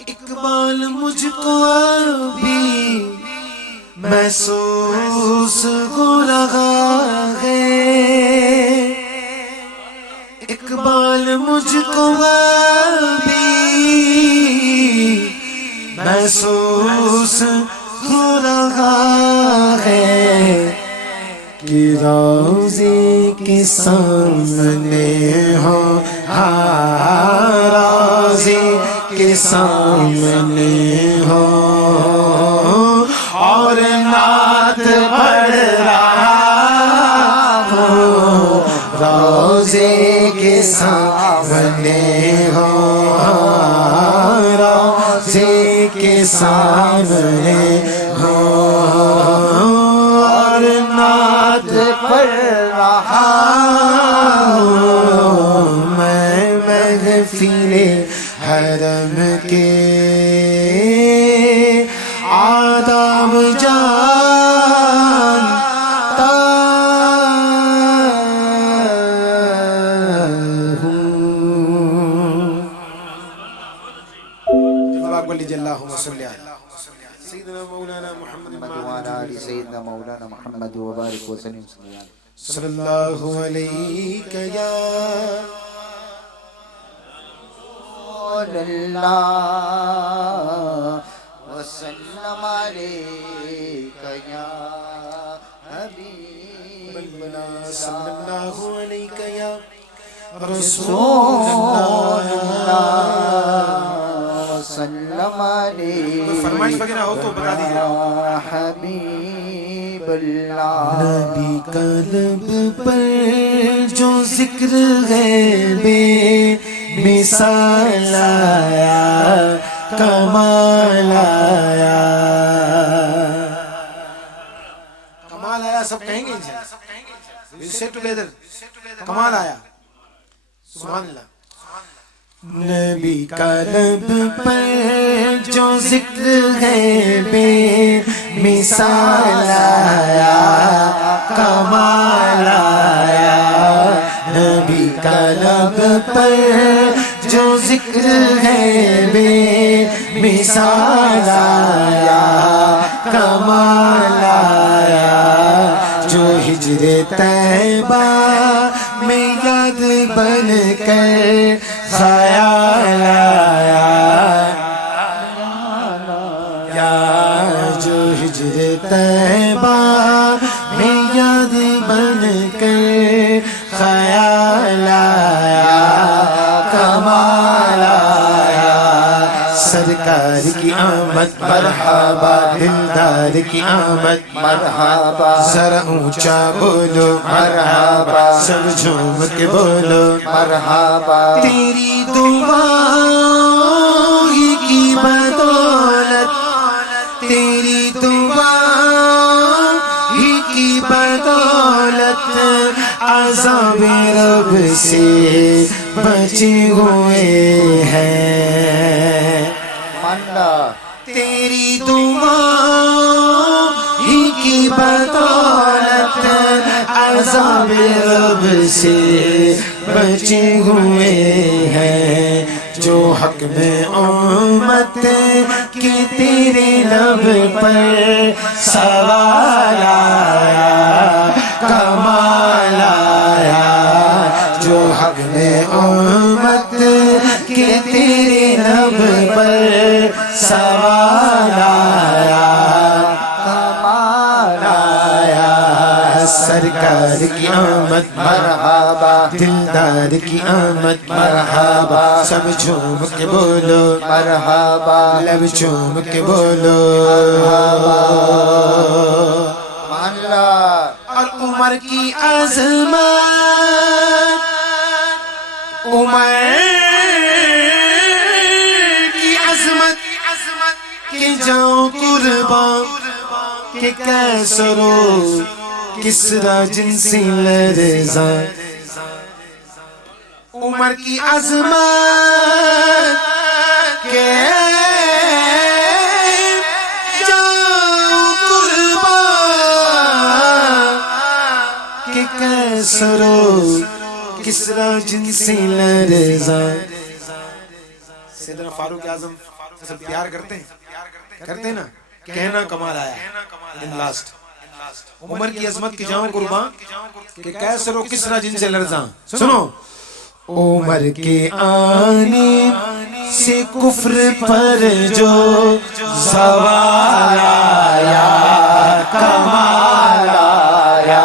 اقبال مجھ کو ابھی مجھ کو بھی محسوس ہو رہا ہے کہ روزے کے سامنے ہو، روزے کے سامنے ہو اور نعت پڑھ رہا ہو، روزے کے سامنے ہو، روزے کے سامنے ہو اور نعت پڑھ رہا ہوں، میں محفل حرم کے آداب جانتا ہوں۔ جواب لیجیے، اللہم صلی علی سیدنا مولانا محمد وعلى آل سيدنا مولانا محمد وبارك وسلم صلی اللہ علیہ یا الله وسلم عليك يا حبيب ربنا صلی الله اللہ علیہ یا رسول الله وسلم عليك فرمائش وغیرہ ہو تو بتا دیجیے۔ يا حبيب الله نبی کا لب پر جو ذکر ہے بے مثال آیا، کمال آیا، کمال آیا، سب کہیں گے انشاءاللہ، say together، کمال آیا، سبحان اللہ۔ نبی کا لب پر جو ذکر ہے بے مثال آیا، کمال آیا، نبی کا لب پر جو ذکر ہے بے مثال آیا، کمال آیا، جو ہجر طیبہ میں یاد بن کر خیال آیا، یا جو ہجر طیبہ میں یاد بن کر خیال آیا، کمال آیا، سرکار کی آمد مرحبا، دلدار کی آمد مرحبا، ذرا اونچا بولو مرحبا، سب جھوم کے بولو مرحبا، تیری دعا کی بدولت، تیری دعا کی بدولت عذاب رب سے بچے ہوئے ہیں، مانا تیری دعا کی بدولت عذاب رب سے بچے ہوئے ہیں، جو حق میں امت کے تیرے لب پر سوال آیا، کمال آیا، جو حق میں امت کے تیرے لب پر سوال آیا، کمال آیا، سرکار کی آمد مرحبا، دلدار کی آمد مرحبا، سب جھوم کے بولو مرحبا، لب چوم کے بولو، مانا اور عمر کی عظمت، عمر کی عظمت کہ جاؤں قربان کہ کیسرو کسرا جنسی لرزاں، عمر کی عظمت کہ جاؤں قربان کہ کیسرو کسرا جنسی لرزاں۔ سیدنا فاروق اعظم سب پیار کرتے ہیں نا، کہنا کمال آیا، لاسٹ عمر کی عظمت کی جاؤں قربان کہ کیسر و کسرا جن سے لرزاں۔ سنو، عمر کے آنے سے کفر پر جو زوال آیا کمال آیا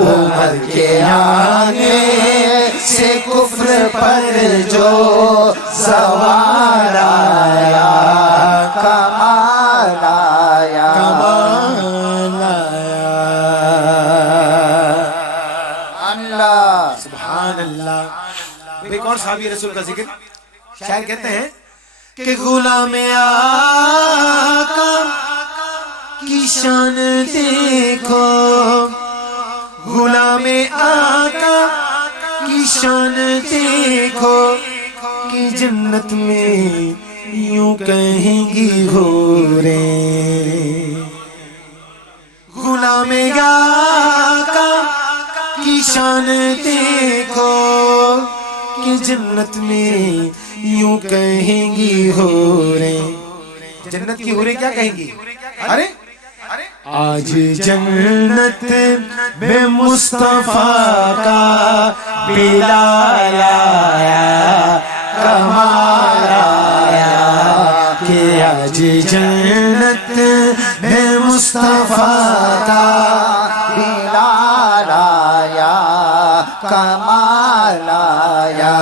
عمر کے آنے سے کفر پر جو زوال آیا کمال آیا کمال آیا اللہ سبحان اللہ. ایک اور صحابی رسول کا ذکر شاعر کہتے ہیں کہ غلام آقا کی شان دیکھو غلام آقا کی شان دیکھو کہ جنت میں یوں کہیں گی حوریں غلام آقا کی شان دیکھو کہ جنت میں یوں کہیں گی حوریں جنت کی حوریں کیا کہیں گی ارے آج جنت میں مصطفیٰ کا بلال آیا کمال آیا کہ آج جنت میں مصطفیٰ کا بلال آیا کمال آیا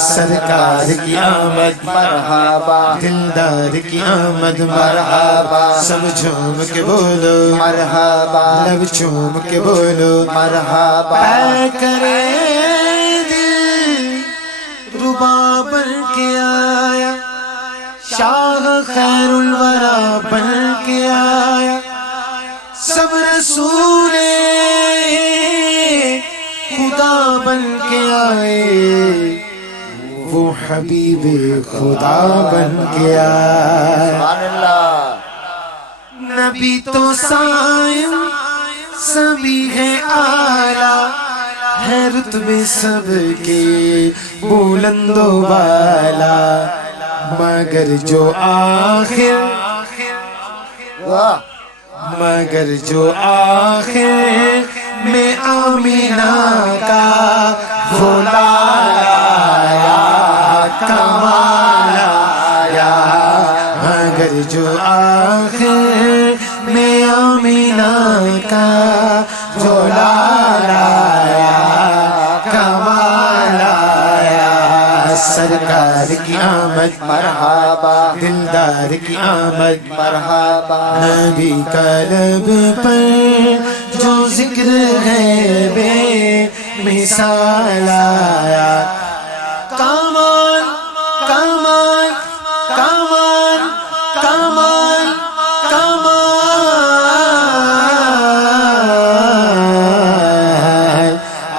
سرکار کی آمد مرحبا دلدار کی آمد مرحبا سب جھوم کے بولو مرحبا لب چوم کے بولو مرحبا اے کرے دل ربا بن کے آیا شاہ خیر الورا بن کے آیا سب رسول خدا بن کے آئے وہ حبیب خدا بن کے آئے نبی تو سائم سبھی ہے اعلیٰ ہے رتبے سب کے بلند و بالا مگر جو آخر میں آمینہ کا وہ لایا کمال آیا مگر جو آخر میں آمینہ کا وہ لایا کمال آیا سرکار کی آمد مرحبا دلدار کی آمد مرحبا نبی کا لب پر جو ذکر ہے بے مثال آیا کمال کمال کمال کمال کمال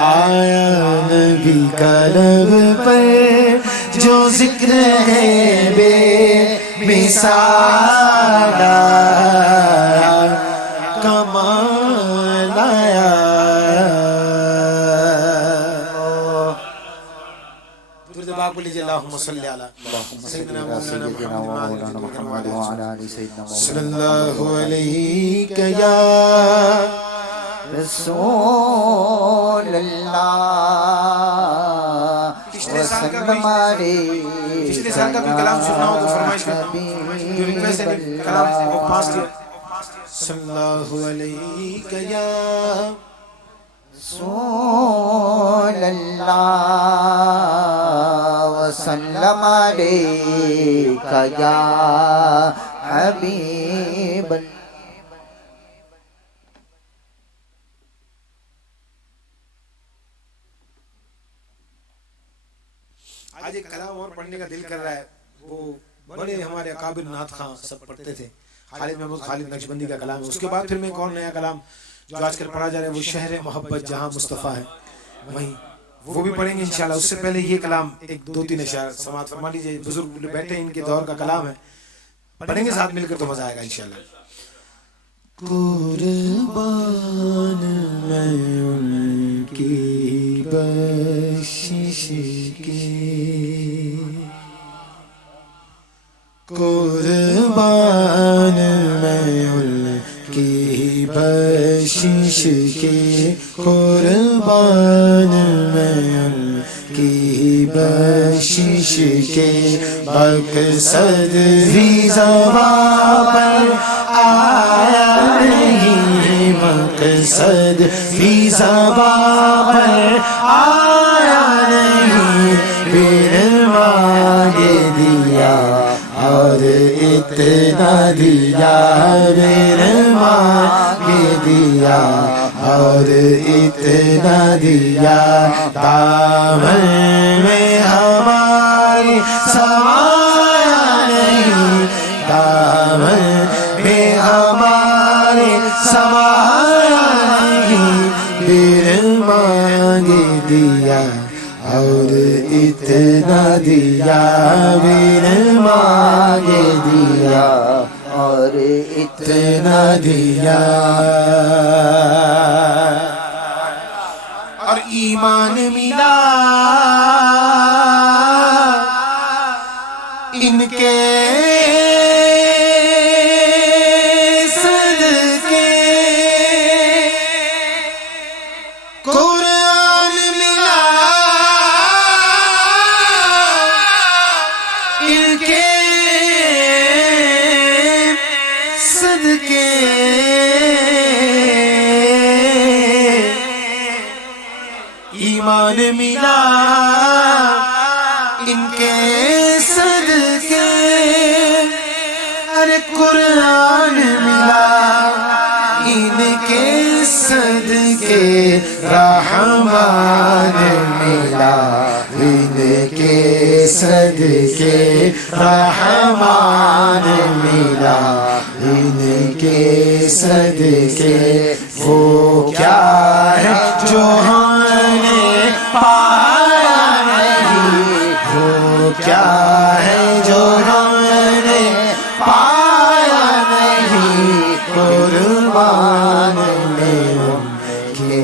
آیا نبی کا لب پر جو ذکر ہے بے مثال آیا کمال آیا درود پاک بولیے اللہم صلی علی سیدنا محمد وعلی آل سیدنا محمد صلی اللہ علیہ یا رسول اللہ پچھلے سال کا کوئی کلام سننا ہو تو فرمائش کریں جو ریکویسٹ ہے کلام وہ پاس کیا صلی اللہ علیہ یا رسول اللہ وسلم علیک یا حبیب آج ایک کلام اور پڑھنے کا دل کر رہا ہے وہ بڑے ہمارے اکابر نعت خواں سب پڑھتے تھے خالد محمود خالد نقشبندی کا کلام ہے اس کے بعد پھر میں ایک اور نیا کلام جو آج کل پڑھا جا رہا ہے وہ شہر محبت جہاں مصطفیٰ ہے وہیں وہ بھی پڑھیں گے انشاءاللہ اس سے پہلے یہ کلام ایک دو تین اشعار سماعت فرما لیجئے بزرگ بیٹھے ان کے دور کا کلام ہے پڑھیں گے ساتھ مل کر تو مزہ آئے گا انشاءاللہ قربان میں ان کی بخشش کی قربان میں ان کی بخشش کی قربان میں ان کی بخشش کے مقصد بھی زبان پر آیا نہیں، مقصد بھی زبان پر آیا نہیں، پھر مانگ دیا اور اتنا دیا، پھر مانگ دیا اور اتنا دیا، دامن میں ہماری سمایا نہیں، دامن میں ہمارے سمایا نہیں، پھر مانگ دیا اور اتنا دیا، پھر مانگ دیا اور اتنا دیا۔ اور ایمان ملا ان کے صدقے، قرآن ملا ان کے صدقے، ایمان ملا ان کے صدقے، ارے قرآن ملا ان کے صدقے، رحمان ملا ان کے صدقے، رحمان ملا ان کے صدقے، وہ کیا ہے جو ہم نے پایا نہیں، وہ کیا ہے جو ہم نے پایا نہیں، قربان میں ان کے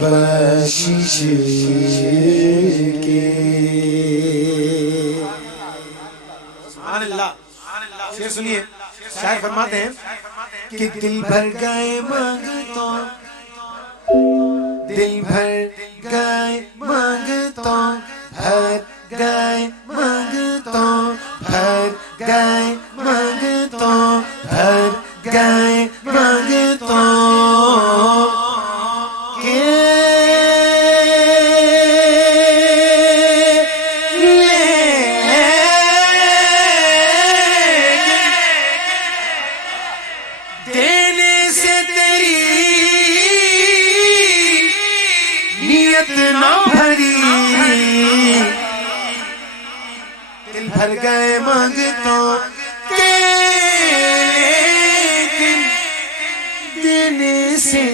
بخشش کے۔ سبحان اللہ۔ شعر سنیے، شاعر فرماتے ہیں کہ دل بھر گئے مانگتوں، دل بھر گئے مانگتوں، بھر گئے مانگتوں، بھر گئے مانگتوں، بھر گئے مانگتوں کے دینے سے تیری نیت نہ بھری، دل بھر گئے مانگتوں کے، لیکن دینے سے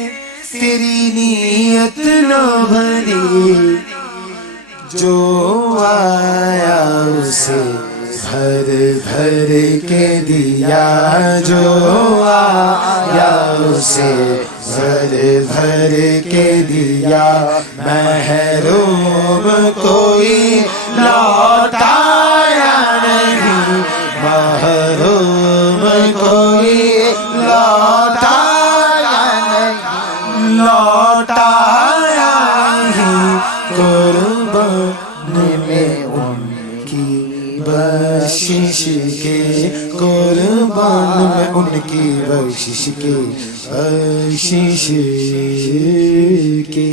تیری نیت نہ بھری، جو آیا اسے بھر بھر کے دیا، جو آیا اسے بھر بھر کے دیا، محروم کوئی لوٹایا نہیں، محروم کوئی لوٹایا نہیں، لوٹایا نہیں، قربان میں ان کی بخشش کے، قربان میں ان کی بخشش کے، بخشش کے۔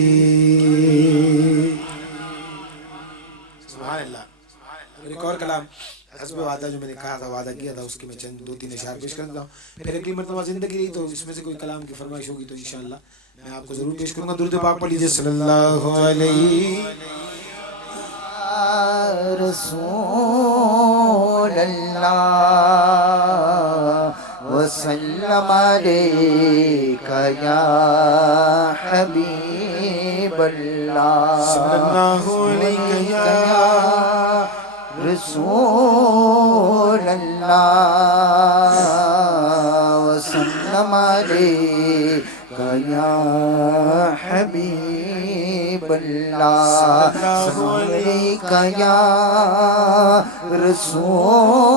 سبحان اللہ۔ ایک اور کلام حسب وعدہ جو میں نے کہا تھا، وعدہ کیا تھا، اس کے میں چند دو تین اشعار پیش کرتا ہوں، پھر اگلی مرتبہ زندگی رہی تو اس میں سے کوئی کلام کی فرمائش ہوگی تو انشاءاللہ میں آپ کو ضرور پیش کروں گا۔ درود پاک پڑھ لیجیے صلی اللہ علیہ رسول اللہ وسلم علیک یا حبیب اللہ، صلی اللہ علیہ یا رسول اللہ وسلم علیک یا حبیب اللہ، علیک یا رسول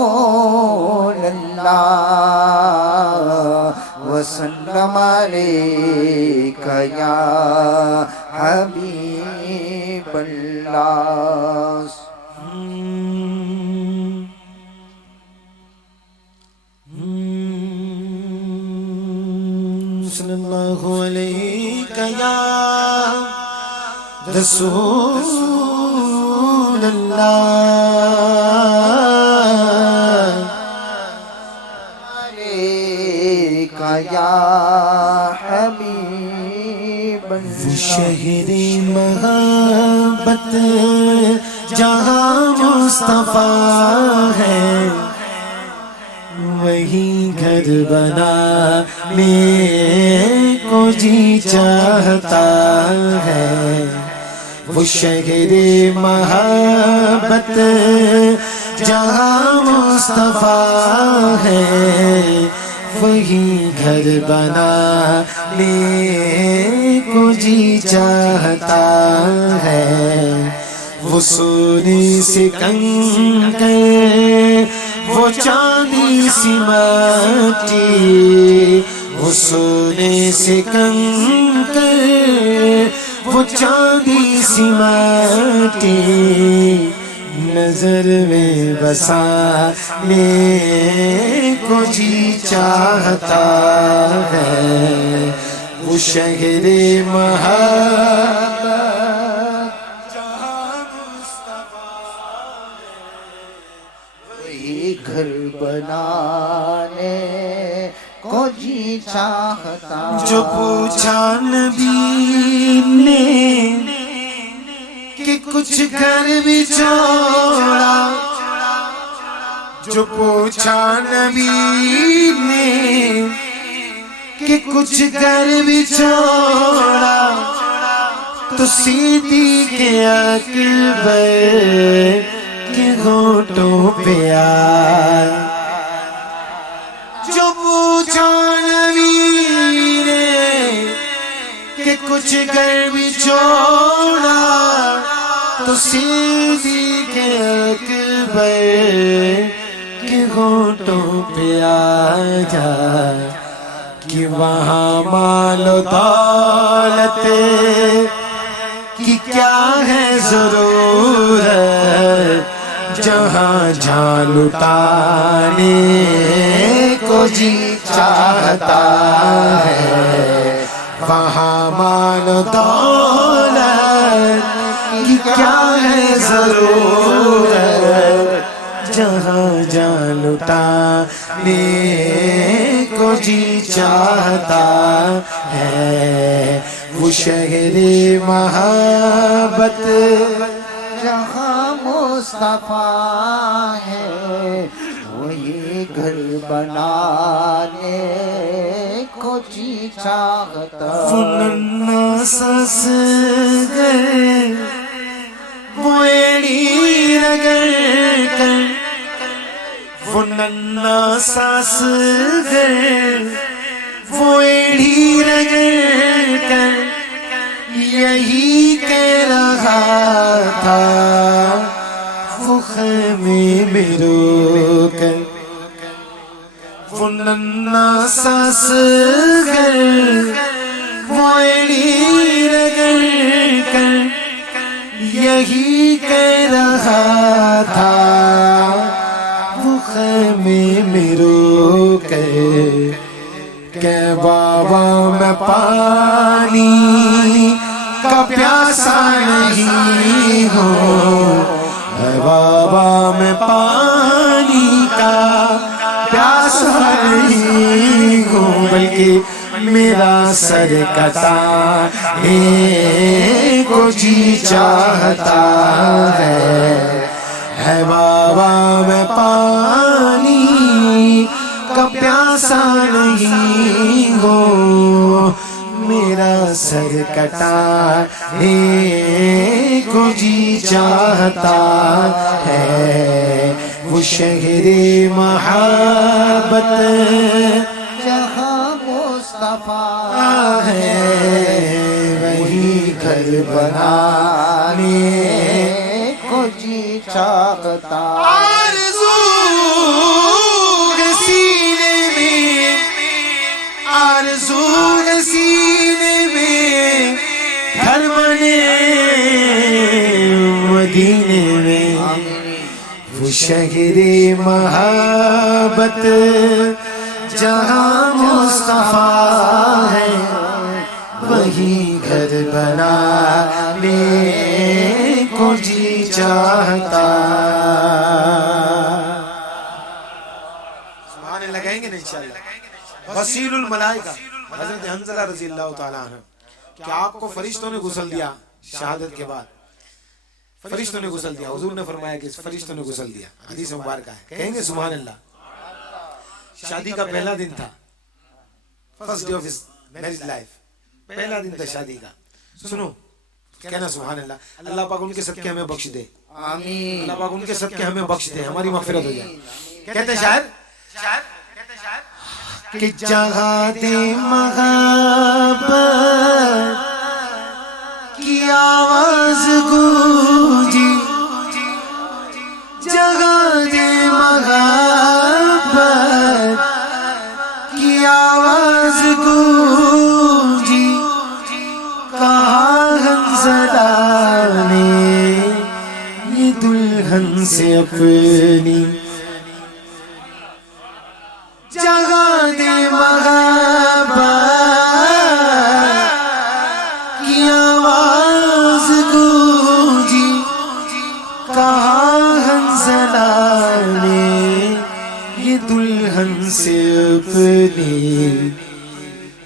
اللہ وسلم علیک یا حبیب اللہ۔ رسول اللہ یا حبیب وہ شہر محبت جہاں مصطفیٰ ہے وہی گھر بنانے کو جی چاہتا ہے وہ شہر محبت جہاں مصطفیٰ ہے وہی گھر بنانے کو جی چاہتا ہے وہ سونے سے کنکر وہ چاندی سی مٹی وہ سونے سے کنکر وہ چاندی سی مٹی نظر میں بسانے کو جی چاہتا ہے وہ شہر محبت جہاں مصطفیٰ وہی گھر بنانے کو جی چاہتا جو پوچھا نبی نے کہ کچھ گھر بھی چھوڑا جو پوچھا نبی نے کہ کچھ گھر بھی چھوڑا تو صدیق اکبر کے ہونٹوں پہ آئے جو پوچھا نبی نے کہ کچھ گھر بھی چھوڑا تو صدیق اکبر کے ہونٹوں پہ آ جا کہ وہاں مال و دولت کی کیا ہے ضرورت جہاں جہاں لٹانے کو جی چاہتا ہے وہاں مال و دولت کی کیا ہے ضرورت جہاں جہاں لٹانے کو جی چاہتا ہے وہ شہر محبت جہاں مصطفیٰ ہے وہی گھر بنانے کو جی چاہتا وہ ننھا سا صغر وہ ایڑی رگڑ کر وہ ننھا سا صغر وہ ایڑی رگڑ کر یہی کہہ رہا تھا وہ خیمے میں رو کر وہ ننھا سا صغر وہ ایڑی رگڑ کر یہی کہہ رہا تھا وہ خیمے میں رو کر کہ بابا میں پانی کا پیاسا نہیں ہوں اے بابا میں پانی کا پیاسا نہیں ہوں بلکہ میرا سر کٹانے کو جی چاہتا ہے اے بابا میں پانی کا پیاسا نہیں ہو میرا سر کٹانے کو جی چاہتا ہے وہ شہر محبت جہاں مصطفیٰ ہے وہی گھر بنانے کو جی چاہتا آرزو سینے میں گھر بنے مدینے میں وہ شہر محبت جہاں مصطفیٰ ہے وہی گھر بنا کو جی چاہتا. سبحان اللہ کہیں گے نا انشاءاللہ. غسیل الملائکہ حضرت حنظلہ رضی اللہ تعالیٰ عنہ کہ آپ کو فرشتوں نے غسل دیا شہادت کے بعد. فرشتوں نے غسل دیا. حضور نے فرمایا کہ فرشتوں نے غسل دیا. حدیث مبارکہ ہے. کہیں گے سبحان اللہ. شادی کا پہلا دن تھا. First day of his marriage life. پہلا دن تھا شادی کا. سنو کہنا سبحان اللہ. اللہ پاک ان کے صدقے ہمیں بخش دے. آمین. اللہ پاک ان کے صدقے ہمیں بخش دے. ہماری مغفرت ہو جائے. کہتے ہیں شاعر کہ جگہ دے محبت کی آواز گونجی. جگہ دے محبت کی آواز گونجی. کہا حنظلہ نے یہ دلہن سے اپنی. جگہ دے محبت کی آواز گونجی. کہا حنظلہ نے یہ دلہن سے اپنی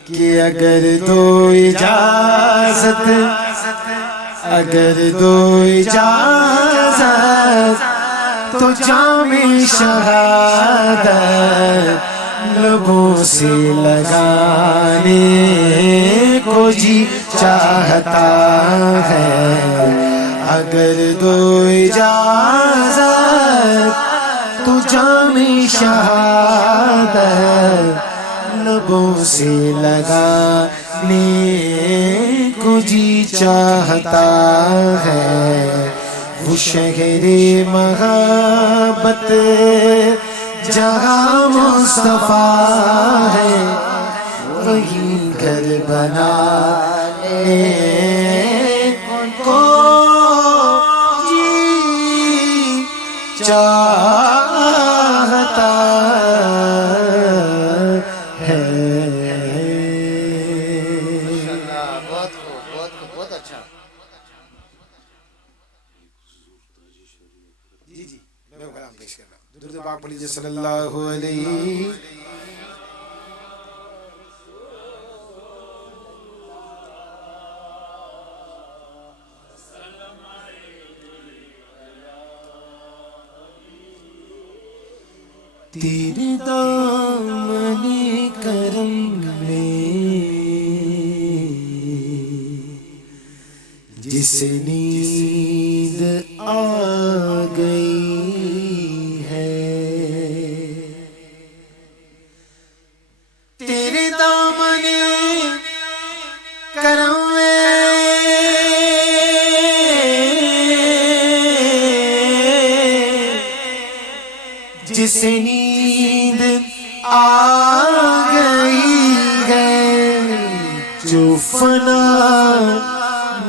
کہ اگر دو اجازت تو جام شہادت لبوں سے لگانے کو جی چاہتا ہے. اگر دو اجازت تو جام شہادت لبوں سے لگانے کو جی چاہتا ہے. وہ شہر محبت جہاں مصطفیٰ ہے وہی گھر بنانے کو جی چاہتا ہے. بہت اچھا. جی میں وہ کلام پیش کر رہا ہوں. درود پاک پڑھ لیجیے صلی اللہ علیہ. تیرے دامن کرم میں جس نیند آ گئی ہے. تیرے دامن کرم میں جس نیند آ گئی ہے جو فنا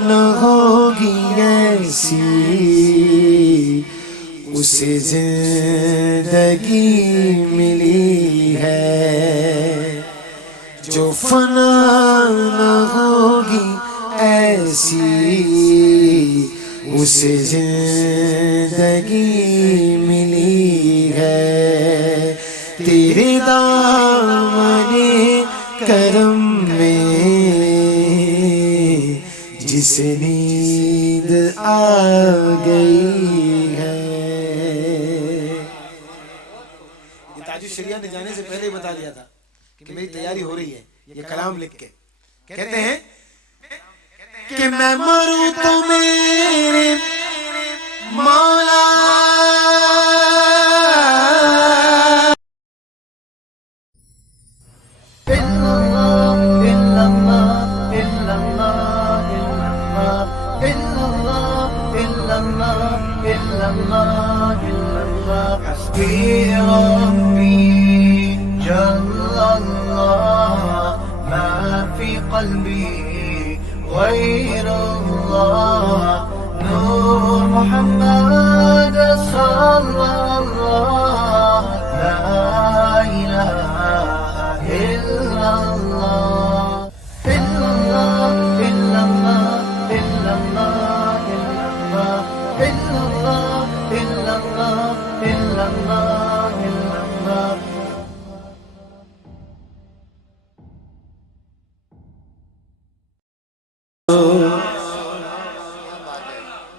نہ ہوگی ایسی اسے زندگی ملی ہے. جو فنا نہ ہوگی ایسی اسے زندگی ملی ہے. تیرے دامن کرم میں جس نیند آ گئی ہے. یہ تاج الشریعہ نے جانے سے پہلے ہی بتا دیا تھا کہ میری تیاری ہو رہی ہے. یہ کلام لکھ کے کہتے ہیں کہ میں مروں تو میرے مولا حسبي ربي جل الله ما في قلبي غير الله نور محمد صلى الله لا إله إلا الله إلا الله إلا الله إلا الله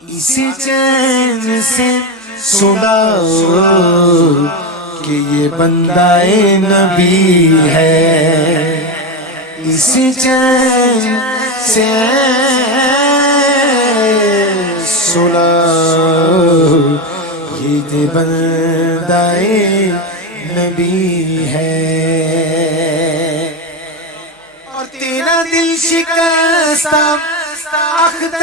اسے چین سے سناؤ کہ یہ بندہ نبی ہے، اسے چین سے سناؤ یہ بندہ نبی ہے، اور تیرا دل شکستہ اختر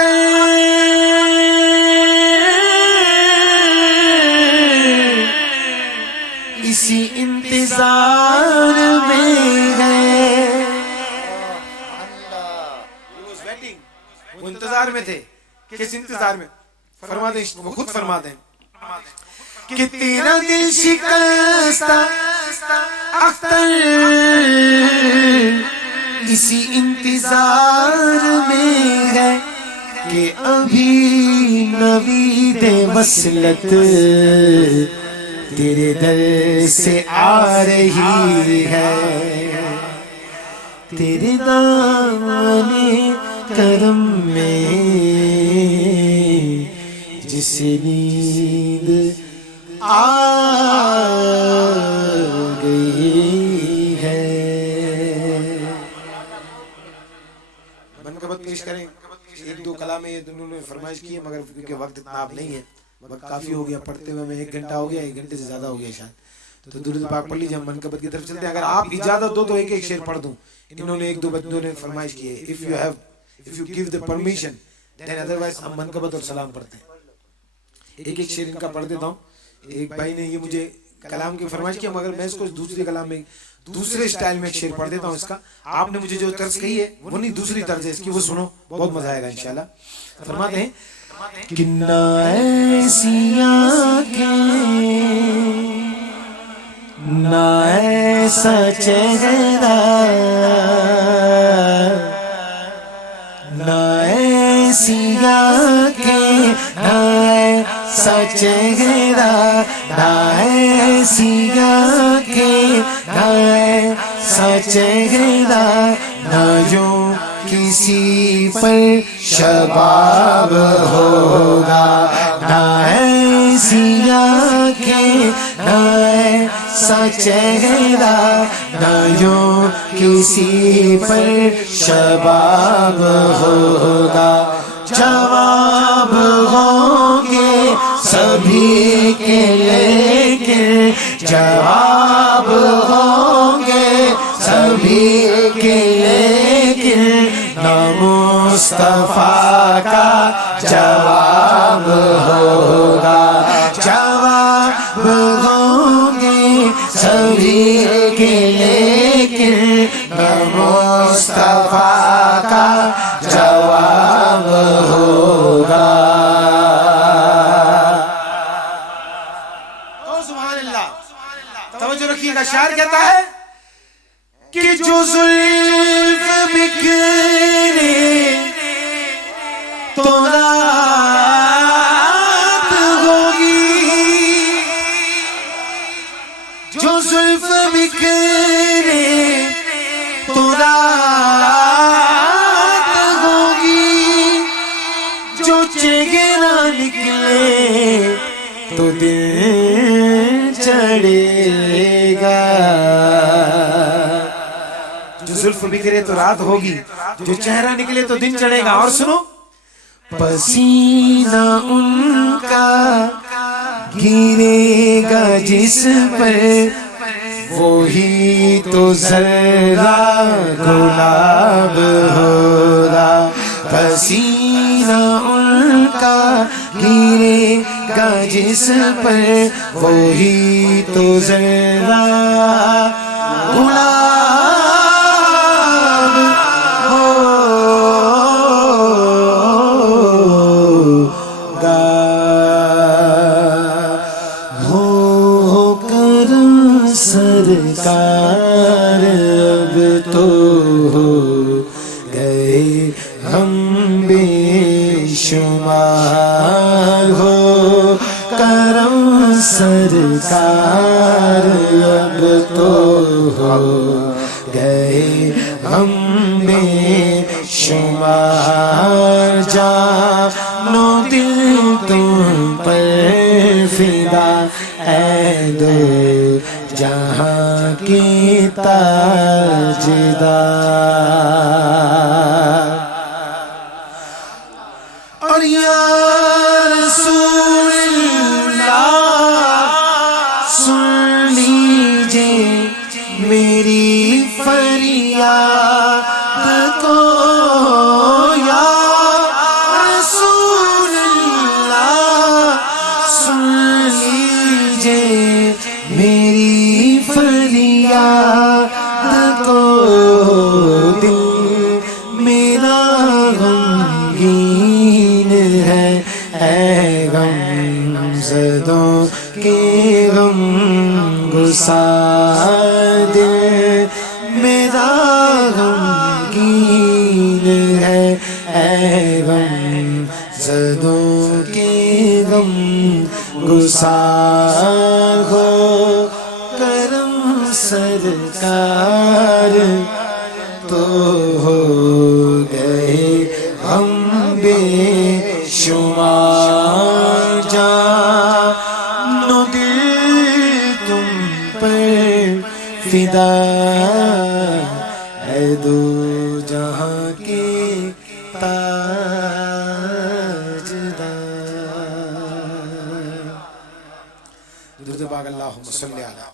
اسی انتظار میں ہے۔ وہ انتظار میں تھے، کس انتظار میں؟ فرما دیں، وہ خود فرما دیں کہ تیرا دل شکستہ اختر اسی انتظار میں ہے کہ ابھی نوید وصلت تیرے در سے آ رہی ہے، تیرے دامن کرم میں جس نیند آ گئی ہے۔ منقبت پیش کریں، ایک دو کلام انہوں نے فرمائش کی ہے، مگر کیونکہ وقت اتنا اب نہیں ہے، وقت کافی ہو گیا، پڑھتے ہوئے میں 1 گھنٹہ ہو گیا، 1 گھنٹے سے زیادہ ہو گیا شاید، تو درود پاک پڑھ لیجیے، ہم منقبت کی طرف چلتے ہیں۔ اگر آپ اجازت دو تو ایک ایک شعر پڑھ دوں، انہوں نے 1 دو بندوں نے فرمائش کی ہے، if you give the permission then otherwise ہم منقبت اور سلام پڑھتے ہیں۔ ایک ایک شعر ان کا پڑھ دیتا ہوں۔ ایک بھائی نے یہ مجھے کلام کی فرمائش کیا، مگر میں اس کو دوسرے کلام میں دوسرے سٹائل میں ایک شعر پڑھ دیتا ہوں اس کا۔ آپ نے مجھے جو طرز کہی ہے وہ نہیں، دوسری طرز ہے اس کی، وہ سنو، بہت مزہ آئے گا انشاءاللہ۔ فرماتے ہیں کہ نہ ایسی آنکھیں نہ ایسا چہرہ نہ ایسی آنکھیں نہ ایسا چہرہ نہ ایسی آنکھیں نہ ایسا چہرہ نہ یوں کسی پر شباب ہوگا، نہ ایسی آنکھیں نہ ایسا چہرہ نہ یوں کسی پر شباب ہوگا، جواب ہوں گے سبھی کے لیکن جواب ہوں گے سبھی کے لیکن نہ مصطفیٰ کا جواب ہوگا، جواب ہوں گے سبھی کے لیکن نہ مصطفیٰ کا جواب ہوگا۔ سبحان اللہ، توجہ رکھیے گا، شاعر کہتا ہے کہ جو زلف بکھرے تو رات ہوگی، جو زلف بکھرے تو رات ہوگی، جو چہرہ نکلے تو دن چڑھے گا، جو زلف بکھرے تو رات ہوگی، جو چہرہ نکلے تو دن چڑھے گا۔ اور سنو، پسینہ ان کا گرے گا جس پر وہی تو ذرہ گلاب ہوگا، پسینہ ان کا گرے گا جس پر وہی تو ذرہ گلاب ہوگا، ہو کر سرکار اب تو ہو گئے ہم بے شمار، ہو کرم سرکار اب تو ہو گئے ہم بے شمار، جانو دل تم پر فدا اے دو جہاں کی تاجدار اور یا رسول اللہ سن لیجئے میری فریاد کو یا رسول اللہ سن لیجئے میری فریاد کو دل میرا غمگین ہے اے غم زدوں کے غم گسار دل میرا غمگین ہے اے غم زدوں کے غم گسار ہو کرم سرکار تو ہو گئے ہم بے شمار جانو دل تم پر فدا ہے دو جہاں کے تاجدار درود پاک اللہم صلی علی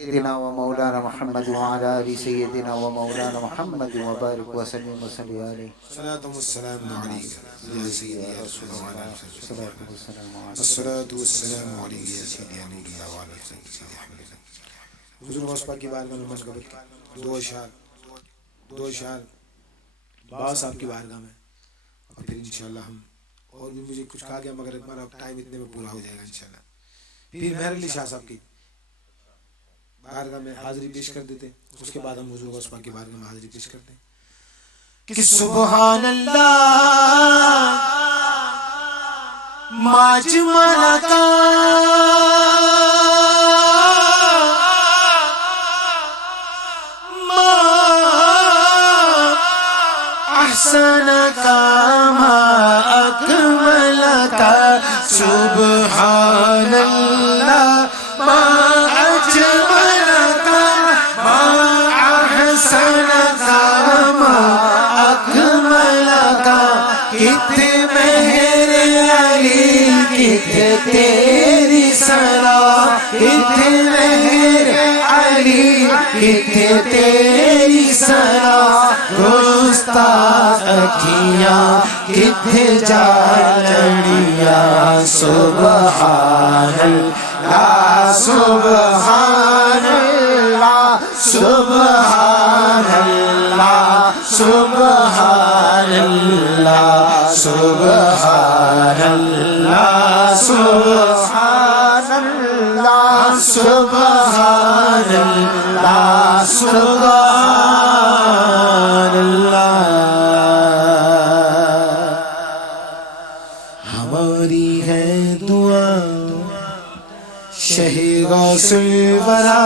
سيدنا ومولانا محمد وعلى آل سيدنا ومولانا محمد وبارك وسلم وصلي عليه صلاة والسلام عليك يا سيدي يا رسول الله الصلاة والسلام عليه الصلاة والسلام عليك يا سيدي يا نور الله وعلى سيدي احمد حضور غوث پاک کی بارگاہ میں منقبت دو اشعار باز صاحب کی بارگاہ میں اور پھر انشاءاللہ ہم اور بھی مجھے کچھ کہا گیا مگر ہمارا ٹائم اتنے میں پورا ہو جائے گا انشاءاللہ پھر مہر علی شاہ صاحب کی بارگاہ میں حاضری پیش کر دیتے اس کے بعد ہم حضور غوث پاک کی بارگاہ میں حاضری پیش کرتے ہیں کہ سبحان اللہ ماجمل کا ما احسن کا ما اکمل کا سبحان اللہ ما اجمل کا ما احسن کا ما اکمل کا کتنے مہر علی کتنے تیری سنا کتنے مہر علی کتنے تیری سنا گستاخ اکھیاں کتنے جانڑیاں سبحان اللہ سبحان اللہ سبحان اللہ سبحان اللہ سبحان اللہ سبحان اللہ سبحان اللہ سبحان اللہ ہماری ہے دعا شہ غوث الورا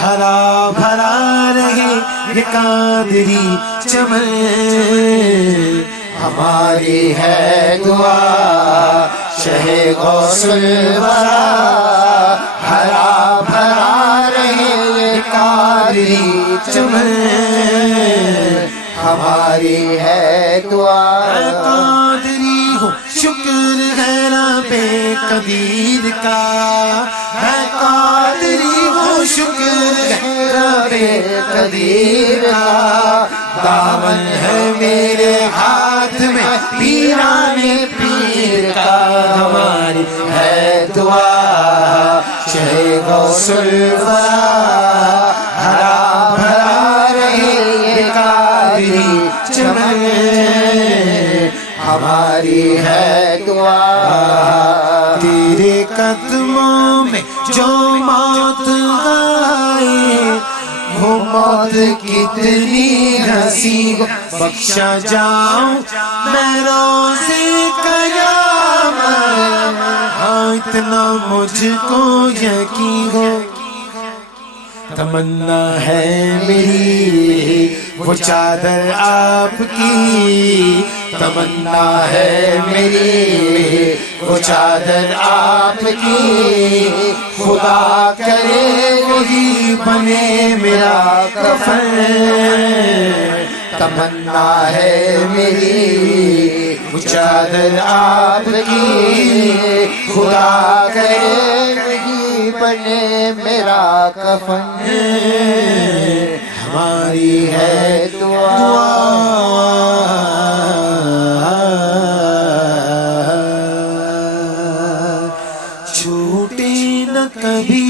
ہرا بھرا رہے یہ قادری چمن ہماری ہے دعا شہ غوث الورا ہرا بھرا رہے یہ قادری چمن ہماری ہے دعا قادری ہو شکر ہے رب قدیر کا ہے قادری ہو شکر ہے رب قدیر کا دامن ہے میرے ہاتھ میں پیران پیر کا ہماری ہے دعا شہ غوث الورا ہرا بھرا رہے یہ قادری چمن ہماری ہے دعا تیرے قدموں میں جو موت آئے وہ موت کتنی ہنسی بخشا جاؤں میں روزے قیامت ہاں اتنا مجھ کو یقین ہو تمنا ہے میری وہ چادر آپ کی تمنا ہے میری وہ چادر آپ کی، خدا کرے وہی بنے میرا کفن۔ تمنا ہے میری وہ چادر آپ کی، خدا کرے وہی بنے میرا کفن۔ ہماری ہے دعا چھوٹے نہ کبھی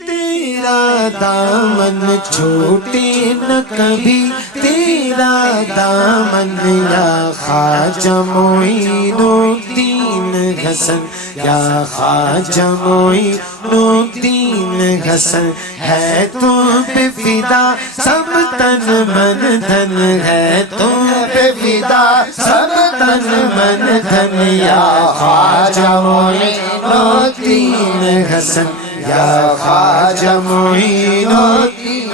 تیرا دامن، چھوٹے نہ کبھی تیرا دامن، یا خواجہ معین الدین حسن، یا خواجہ معین الدین حسن، ہے تم پہ فدا سب تن من دھن، ہے تم پہ فدا سب تن من دھن، یا خواجہ معین الدین حسن، یا خواجہ معین الدین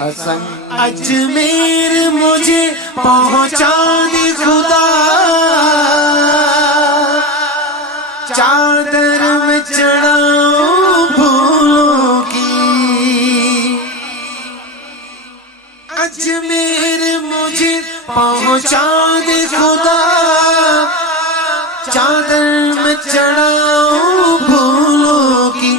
حسن۔ اجمیر مجھے پہنچا دی خدا، چادر میں چڑھاؤں پھولوں کی، اجمیر مجھے پہنچا دی خدا، چادر میں چڑھاؤں پھولوں کی،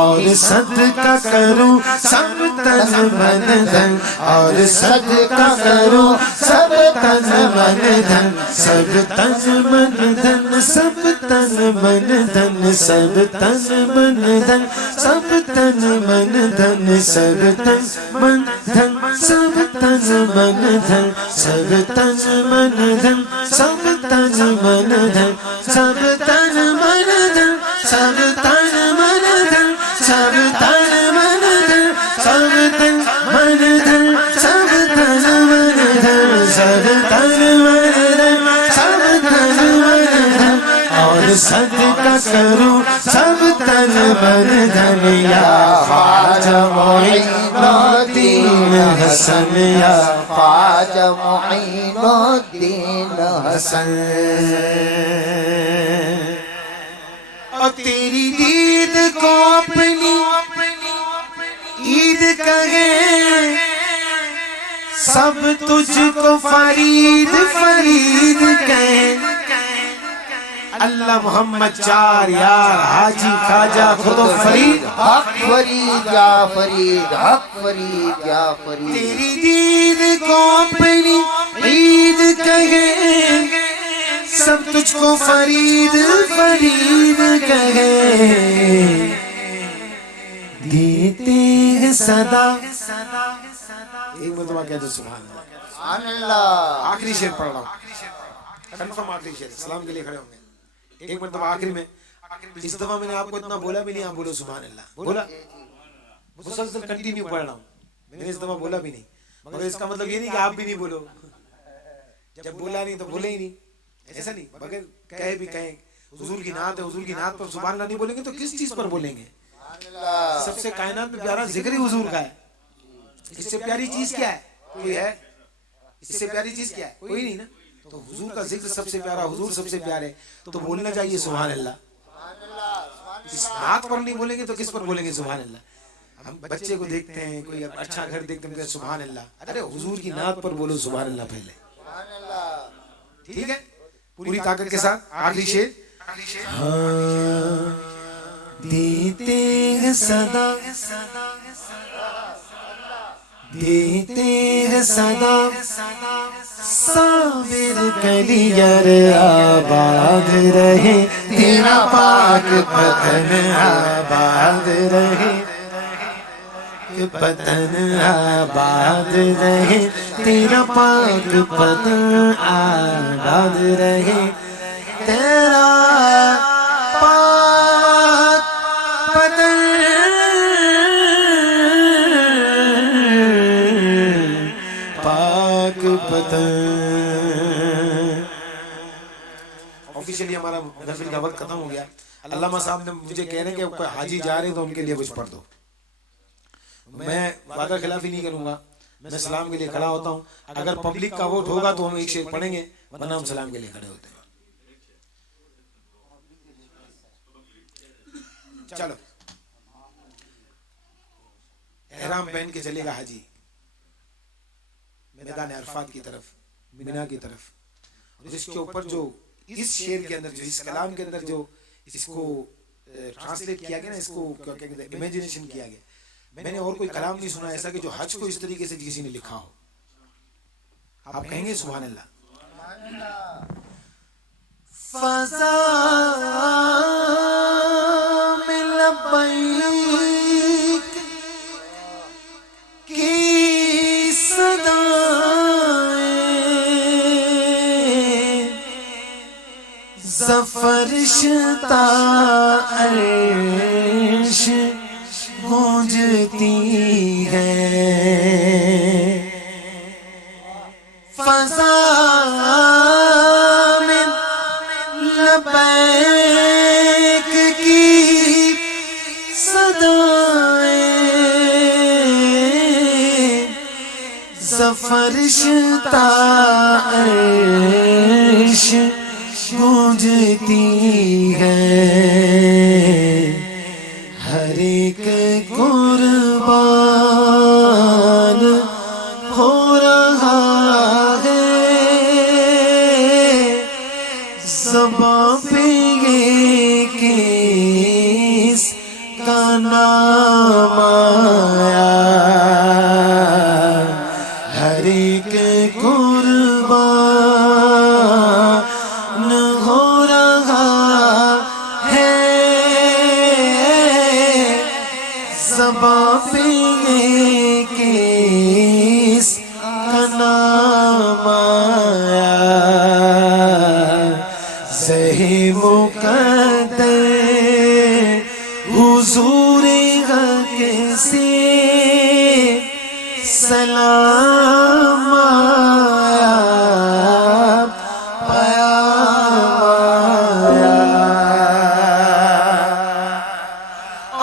اور صدقہ کروں سب تن من دھن، اور صدقہ کروں سب تن من دھن، سب تن من دھن، سب تن من دھن، سب تن من دھن، سب تن من دھن، سب تن من دھن، سب تن من دھن، سب تن من دھن، سب تن من دھن، سب تن من دھن، سب تن من دھن، سب تن من دھن، سب تن من دھن، سب تن من دھن، سب تن من دھن، سب تن من دھن، اور صدقہ کروں سب تن من دھن، یا خواجہ معین الدین حسن، یا خواجہ معین الدین حسن۔ اور تیری دید کو اپنی عید کہیں، سب تجھ کو فرید فرید کہیں، اللہ محمد چار یار حاجی خواجہ خود و فرید، حق فرید یا فرید، حق فرید یا فرید۔ تیری دید کو اپنی عید کہیں، سب تجھ کو فرید فرید کہیں، دیتے ہیں صدا۔ ایک مرتبہ کہہ دو سبحان اللہ، سبحان اللہ۔ آخری شعر پڑھ رہا ہوں، کنفرم آخری شعر، سلام کے لیے کھڑے ہوں گے۔ ایک مرتبہ آخری میں، اس دفعہ میں نے آپ کو اتنا بولا بھی نہیں، آپ بولو سبحان اللہ، بولا مسلسل کنٹینیو پڑھ رہا ہوں، میں نے اس دفعہ بولا بھی نہیں، مگر اس کا مطلب یہ نہیں کہ آپ بھی نہیں بولو، جب بولا نہیں تو بولے ہی نہیں، ایسا نہیں، بغیر کہے بھی کہیں حضور کی نعت ہے، حضور کی نعت پر سبحان اللہ نہیں بولیں گے تو کس چیز پر بولیں گے؟ سب سے کائنات میں پیارا ذکر ہی حضور کا ہے، اس سے پیاری چیز کیا ہے؟ کوئی ہے؟ اس سے پیاری چیز کیا ہے؟ کوئی نہیں نا، تو حضور کا ذکر سب سے پیارا، حضور سب سے پیارے، تو بولنا چاہیے سبحان اللہ۔ اس نعت پر نہیں بولیں گے تو کس پر بولیں گے سبحان اللہ؟ ہم بچے کو دیکھتے ہیں، کوئی اچھا گھر دیکھتے ہیں سبحان اللہ، ارے حضور کی نعت پر بولو سبحان اللہ پہلے، ٹھیک ہے؟ پوری طاقت کے ساتھ آخری شعر۔ دیتے ہیں صدا، دیتے ہیں صدا، صابر کلیئر آباد رہے، تیرا پاک پتن آباد رہے، پتن آباد رہے، تیرا پاک پتن آباد رہے، تیرا پاک پتن پاک پتن۔ آفیشلی ہمارا محفل کا وقت ختم ہو گیا۔ علامہ صاحب نے مجھے کہہ رہے ہیں کہ کوئی حاجی جا رہے ہیں تو ان کے لیے کچھ پڑھ دو، میں وعدہ خلافی نہیں کروں گا، میں سلام کے لیے کھڑا ہوتا ہوں. اگر پبلک کا ووٹ ہوگا تو ہم ایک شعر پڑھیں گے ورنہ ہم سلام کے لیے کھڑے ہوتے ہیں. چلو احرام پہن کے چلے گا حاجی میدان عرفات کی طرف, مینا کی طرف. اور اس کے اوپر جو اس شعر کے اندر جو اس کلام کے اندر جو اس کو ٹرانسلیٹ کیا گیا نا, اس کو کیا کہتے ہیں امیجنیشن کیا گیا, میں نے اور کوئی کلام نہیں سنا ایسا کہ جو حج کو اس طریقے سے کسی نے لکھا ہو. آپ کہیں گے سبحان اللہ. فضا میں لبیک کی صدائیں زفرشتا عرش گونجتی ہے. فضا میں لبیک کی صدائیں زفرشتا عرش گونجتی ہے. ہر ایک قربان ہو رہا ہے زباں پہ یہ کس کا نام آیا. ہر ایک قربان ہو رہا ہے زباں پہ یہ کس کا نام آیا. زہے مقدر حضور حق سے سلام آیا, پیام آیا.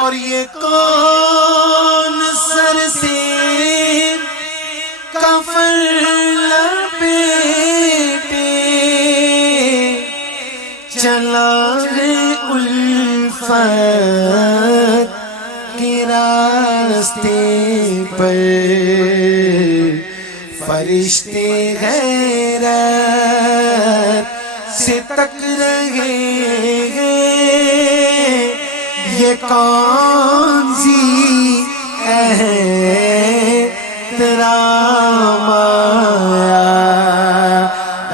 اور یہ کون سر سے کفن لپیٹے چلا ہے الفت کے راستے پر. فرشتے غیرت سے تک رہے ہیں یہ کون سی احترام آیا.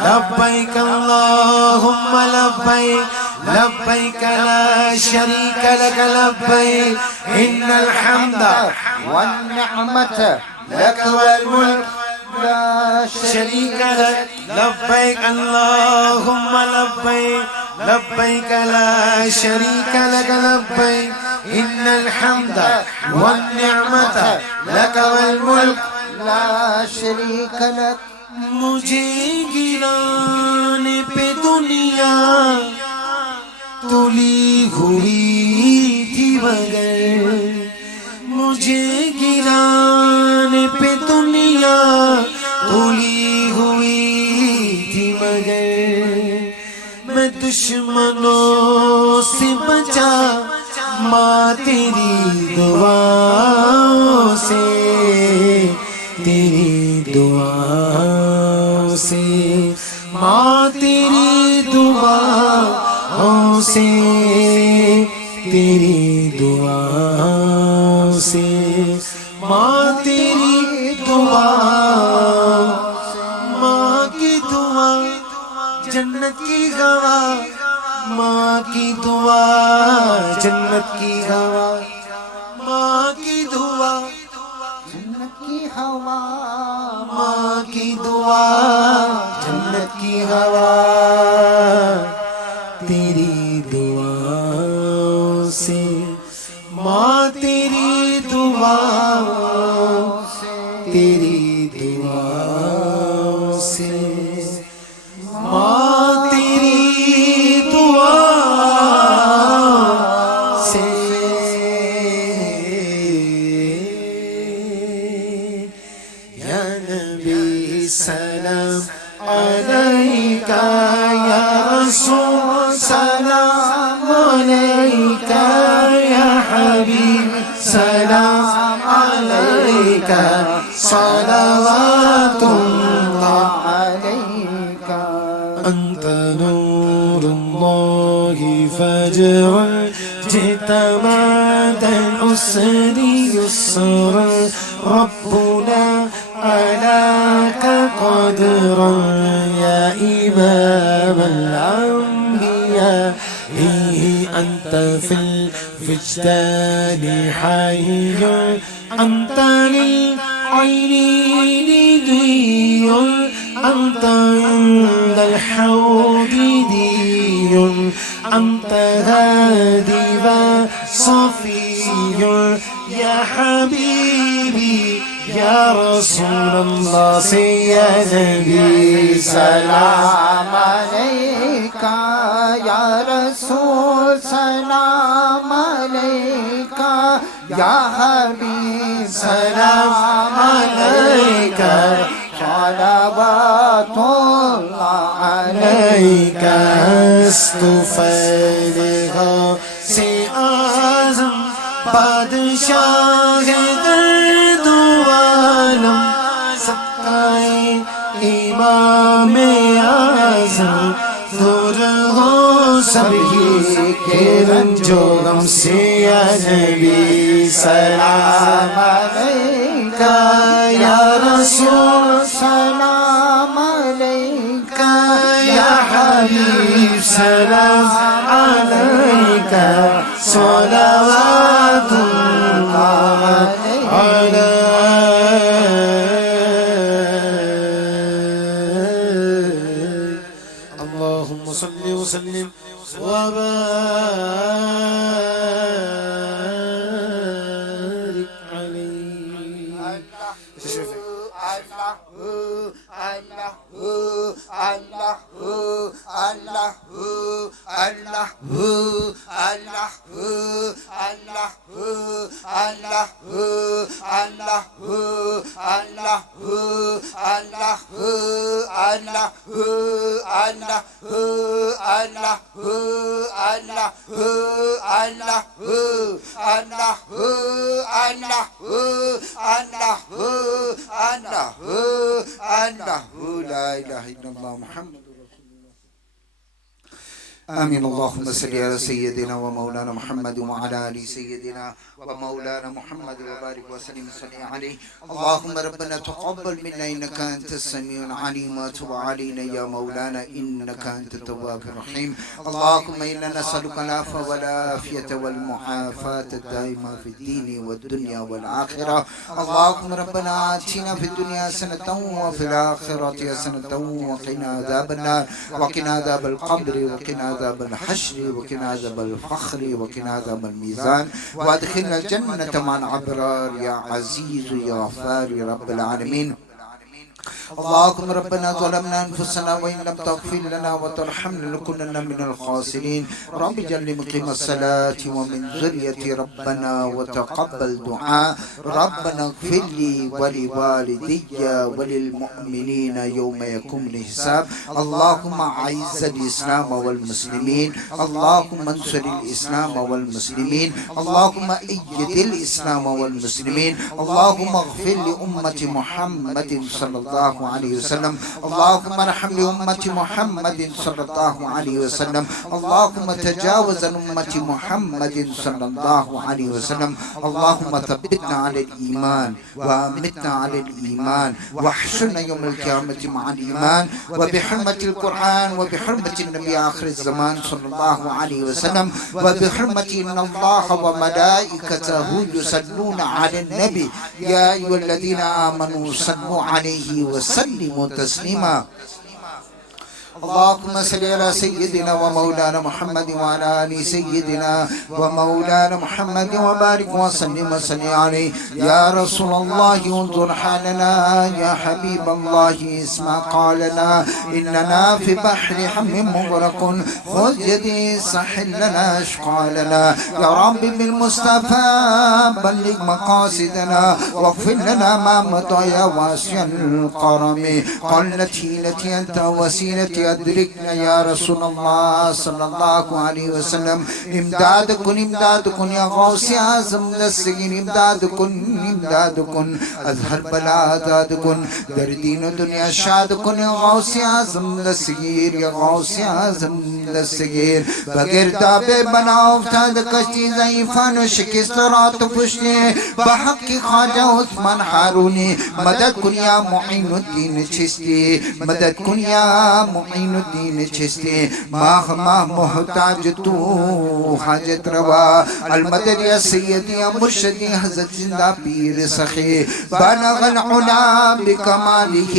لبیک اللہم لبیک لبیک لا شریک لک لبیک ان الحمد والنعمة لك والملك لا شریک لک لبیک اللہم لبیک لبیک لا شریک لک لبیک ان الحمد والنعمة لك والملک لا شريك لك. مجھے گرانے پہ دنیا تلی ہوئی تھی مگر مجھے گرانے پہ دنیا تلی ہوئی تھی مگر میں دشمنوں سے بچا ماں تیری دعاؤں سے, تیری دعاؤں سے ماں تیری دعاؤں سے, تیری دعاؤں سے ماں تیری دعا. ماں کی دعا جنت کی ہوا, ماں کی دعا جنت کی ہوا, ماں کی دعا جنت کی ہوا, ماں کی دعا جنت کی ہوا. تیری دعاؤں سے ماں تیری دعاؤں سے, تیری دعاؤں سے ماں تیری دعاؤں سے. یا عليك يا رسول سلام عليك يا حبيب سلام عليك صلوات الله عليك أنت نور الله فاجعل جئت بعد العسر يسرا ربنا علاك قدرا يا إمام الأنبياء أنت في الوجدان حي أنت للعين دي أنت عند الحوض دي أنت هادي وصفي يا حبيبي يا رسول الله يا نبي سلام عليك يا رسول سلام عليك يا حبيب سلام عليك صلوات الله عليك استفادها سے اعظم بادشاہ درد عالم سکائے امام اعظم دور ہو سبھی کے رنج و غم سے یا نبی سلام علیک یا رسول سلام عليك یا حبیب سلام علیک صلوات اللہ علیک اللهم صل وسلم وبارك عليه لا إله إلا الله محمد آمين. اللهم صل على سيدنا ومولانا محمد وعلى آل سيدنا ومولانا محمد وبارك وسلم عليه. اللهم ربنا تقبل منا إنك أنت السميع العليم وتب علينا يا مولانا إنك أنت التواب الرحيم. اللهم إنا نسألك العفو والعافية والمعافاة الدائمة في الدين والدنيا والآخرة. اللهم ربنا آتنا في الدنيا حسنة وفي الآخرة حسنة وقنا عذاب النار وقنا عذاب القبر وقنا عذاب الحشر وقنا عذاب الفخر وقنا عذاب الميزان وادخلنا الجنة مع الأبرار يا عزيز يا غفار يا رب العالمين. اللهم ربنا ظلمنا أنفسنا وإن لم تغفر لنا وترحمنا لنكونن من الخاسرين. رب اجعلني مقيم الصلاة ومن ذريتي ربنا وتقبل دعاء. ربنا اغفر لي ولوالدي وللمؤمنين يوم يقوم الحساب. اللهم أعز الإسلام والمسلمين. اللهم انصر الإسلام والمسلمين. اللهم أيد الإسلام والمسلمين. اللهم اغفر لأمة محمد صلى الله عليه وسلم. اللهم ارحم لأمة محمد صلى الله عليه وسلم. اللهم تجاوز عن أمة محمد صلى الله عليه وسلم. اللهم ثبتنا على الإيمان وأمتنا على الإيمان واحشرنا يوم القيامة مع الإيمان وبحرمة القرآن وبحرمة النبي آخر الزمان صلى الله عليه وسلم وبحرمة إن الله وملائكته يصلون على النبي يا أيها الذين آمنوا صلوا عليه وسلموا تسليما. اللهم صل على سيدنا ومولانا محمد وعلى آل سيدنا ومولانا محمد وبارك وسلم عليه. يا رسول الله انظر حالنا، يا حبيب الله اسمع قالنا، إننا في بحر حم مغرق، خذ يدي سحل لنا اشقالنا. يا رب بالمصطفى بلغ مقاصدنا واغفر لنا ما مضى يا واسع الكرم. قلت حيلتي أنت وسيلتي أدركنا يا رسول الله صلى الله عليه وسلم. امدادكن يا غوث اعظم دستگیر، امدادكن اظہر بلا دادكن در دین و دنیا شادكن یا غوث اعظم دستگیر، یا غوث اعظم دستگیر. بغیر دابے بنا افتاد کشتی ضعیفان و شکست رات پشتے بحق خواجہ عثمان ہارونی. مدد کن یا معین الدین چشتی، مدد کن یا معین الدین چشتی. ماہ محتاج تو حاجت روا، المدد یا سیدی یا مرشدی حضرت زندہ پیر سخی. بلغ العلا بکمالہ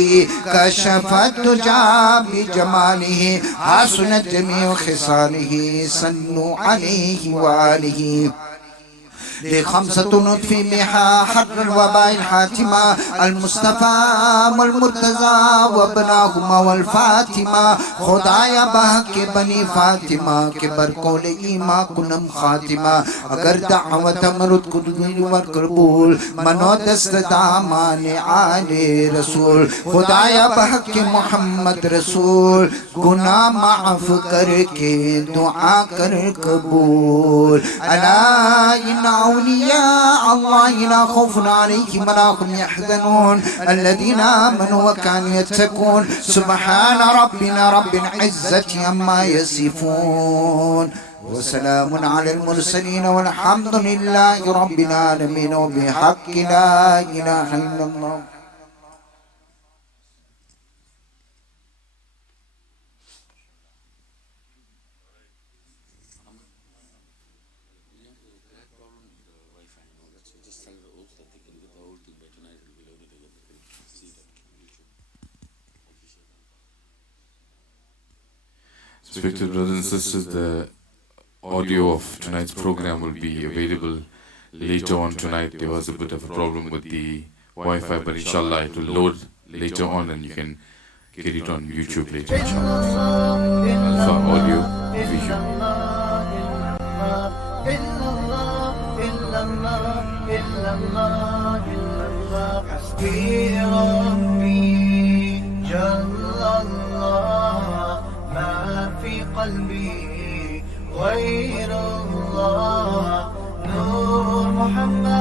کشفت دجا بجمالہ، حسنت جمیع خصالہ صلو علیہ وآلہ. لخمسة نطف بها حر الوباء الحاتمة، المصطفى والمرتضى وابناهما والفاطمة. خدایا بحق بنی فاطمہ کے برکول ایما کنم خاتمہ. اگر دعوت مرد قدوی ورقبول منو دست دامان آل رسول. خدایا بحق محمد رسول گناہ معاف کر کے دعا کر قبول. الا ان أولياء الله لا خوف عليهم ولا هم يحزنون الذين آمنوا وكانوا يتقون. سبحان ربنا رب العزة عما يصفون وسلام على المرسلين والحمد لله رب العالمين. وبحق لا إله إلا الله. Respected brothers and sisters, the audio of tonight's program will be available later on tonight. There was a bit of a problem with the Wi-Fi, but inshallah it will load later on and you can get it on YouTube later, inshallah. Alpha Audio Vision. في قلبي غير الله، نور محمد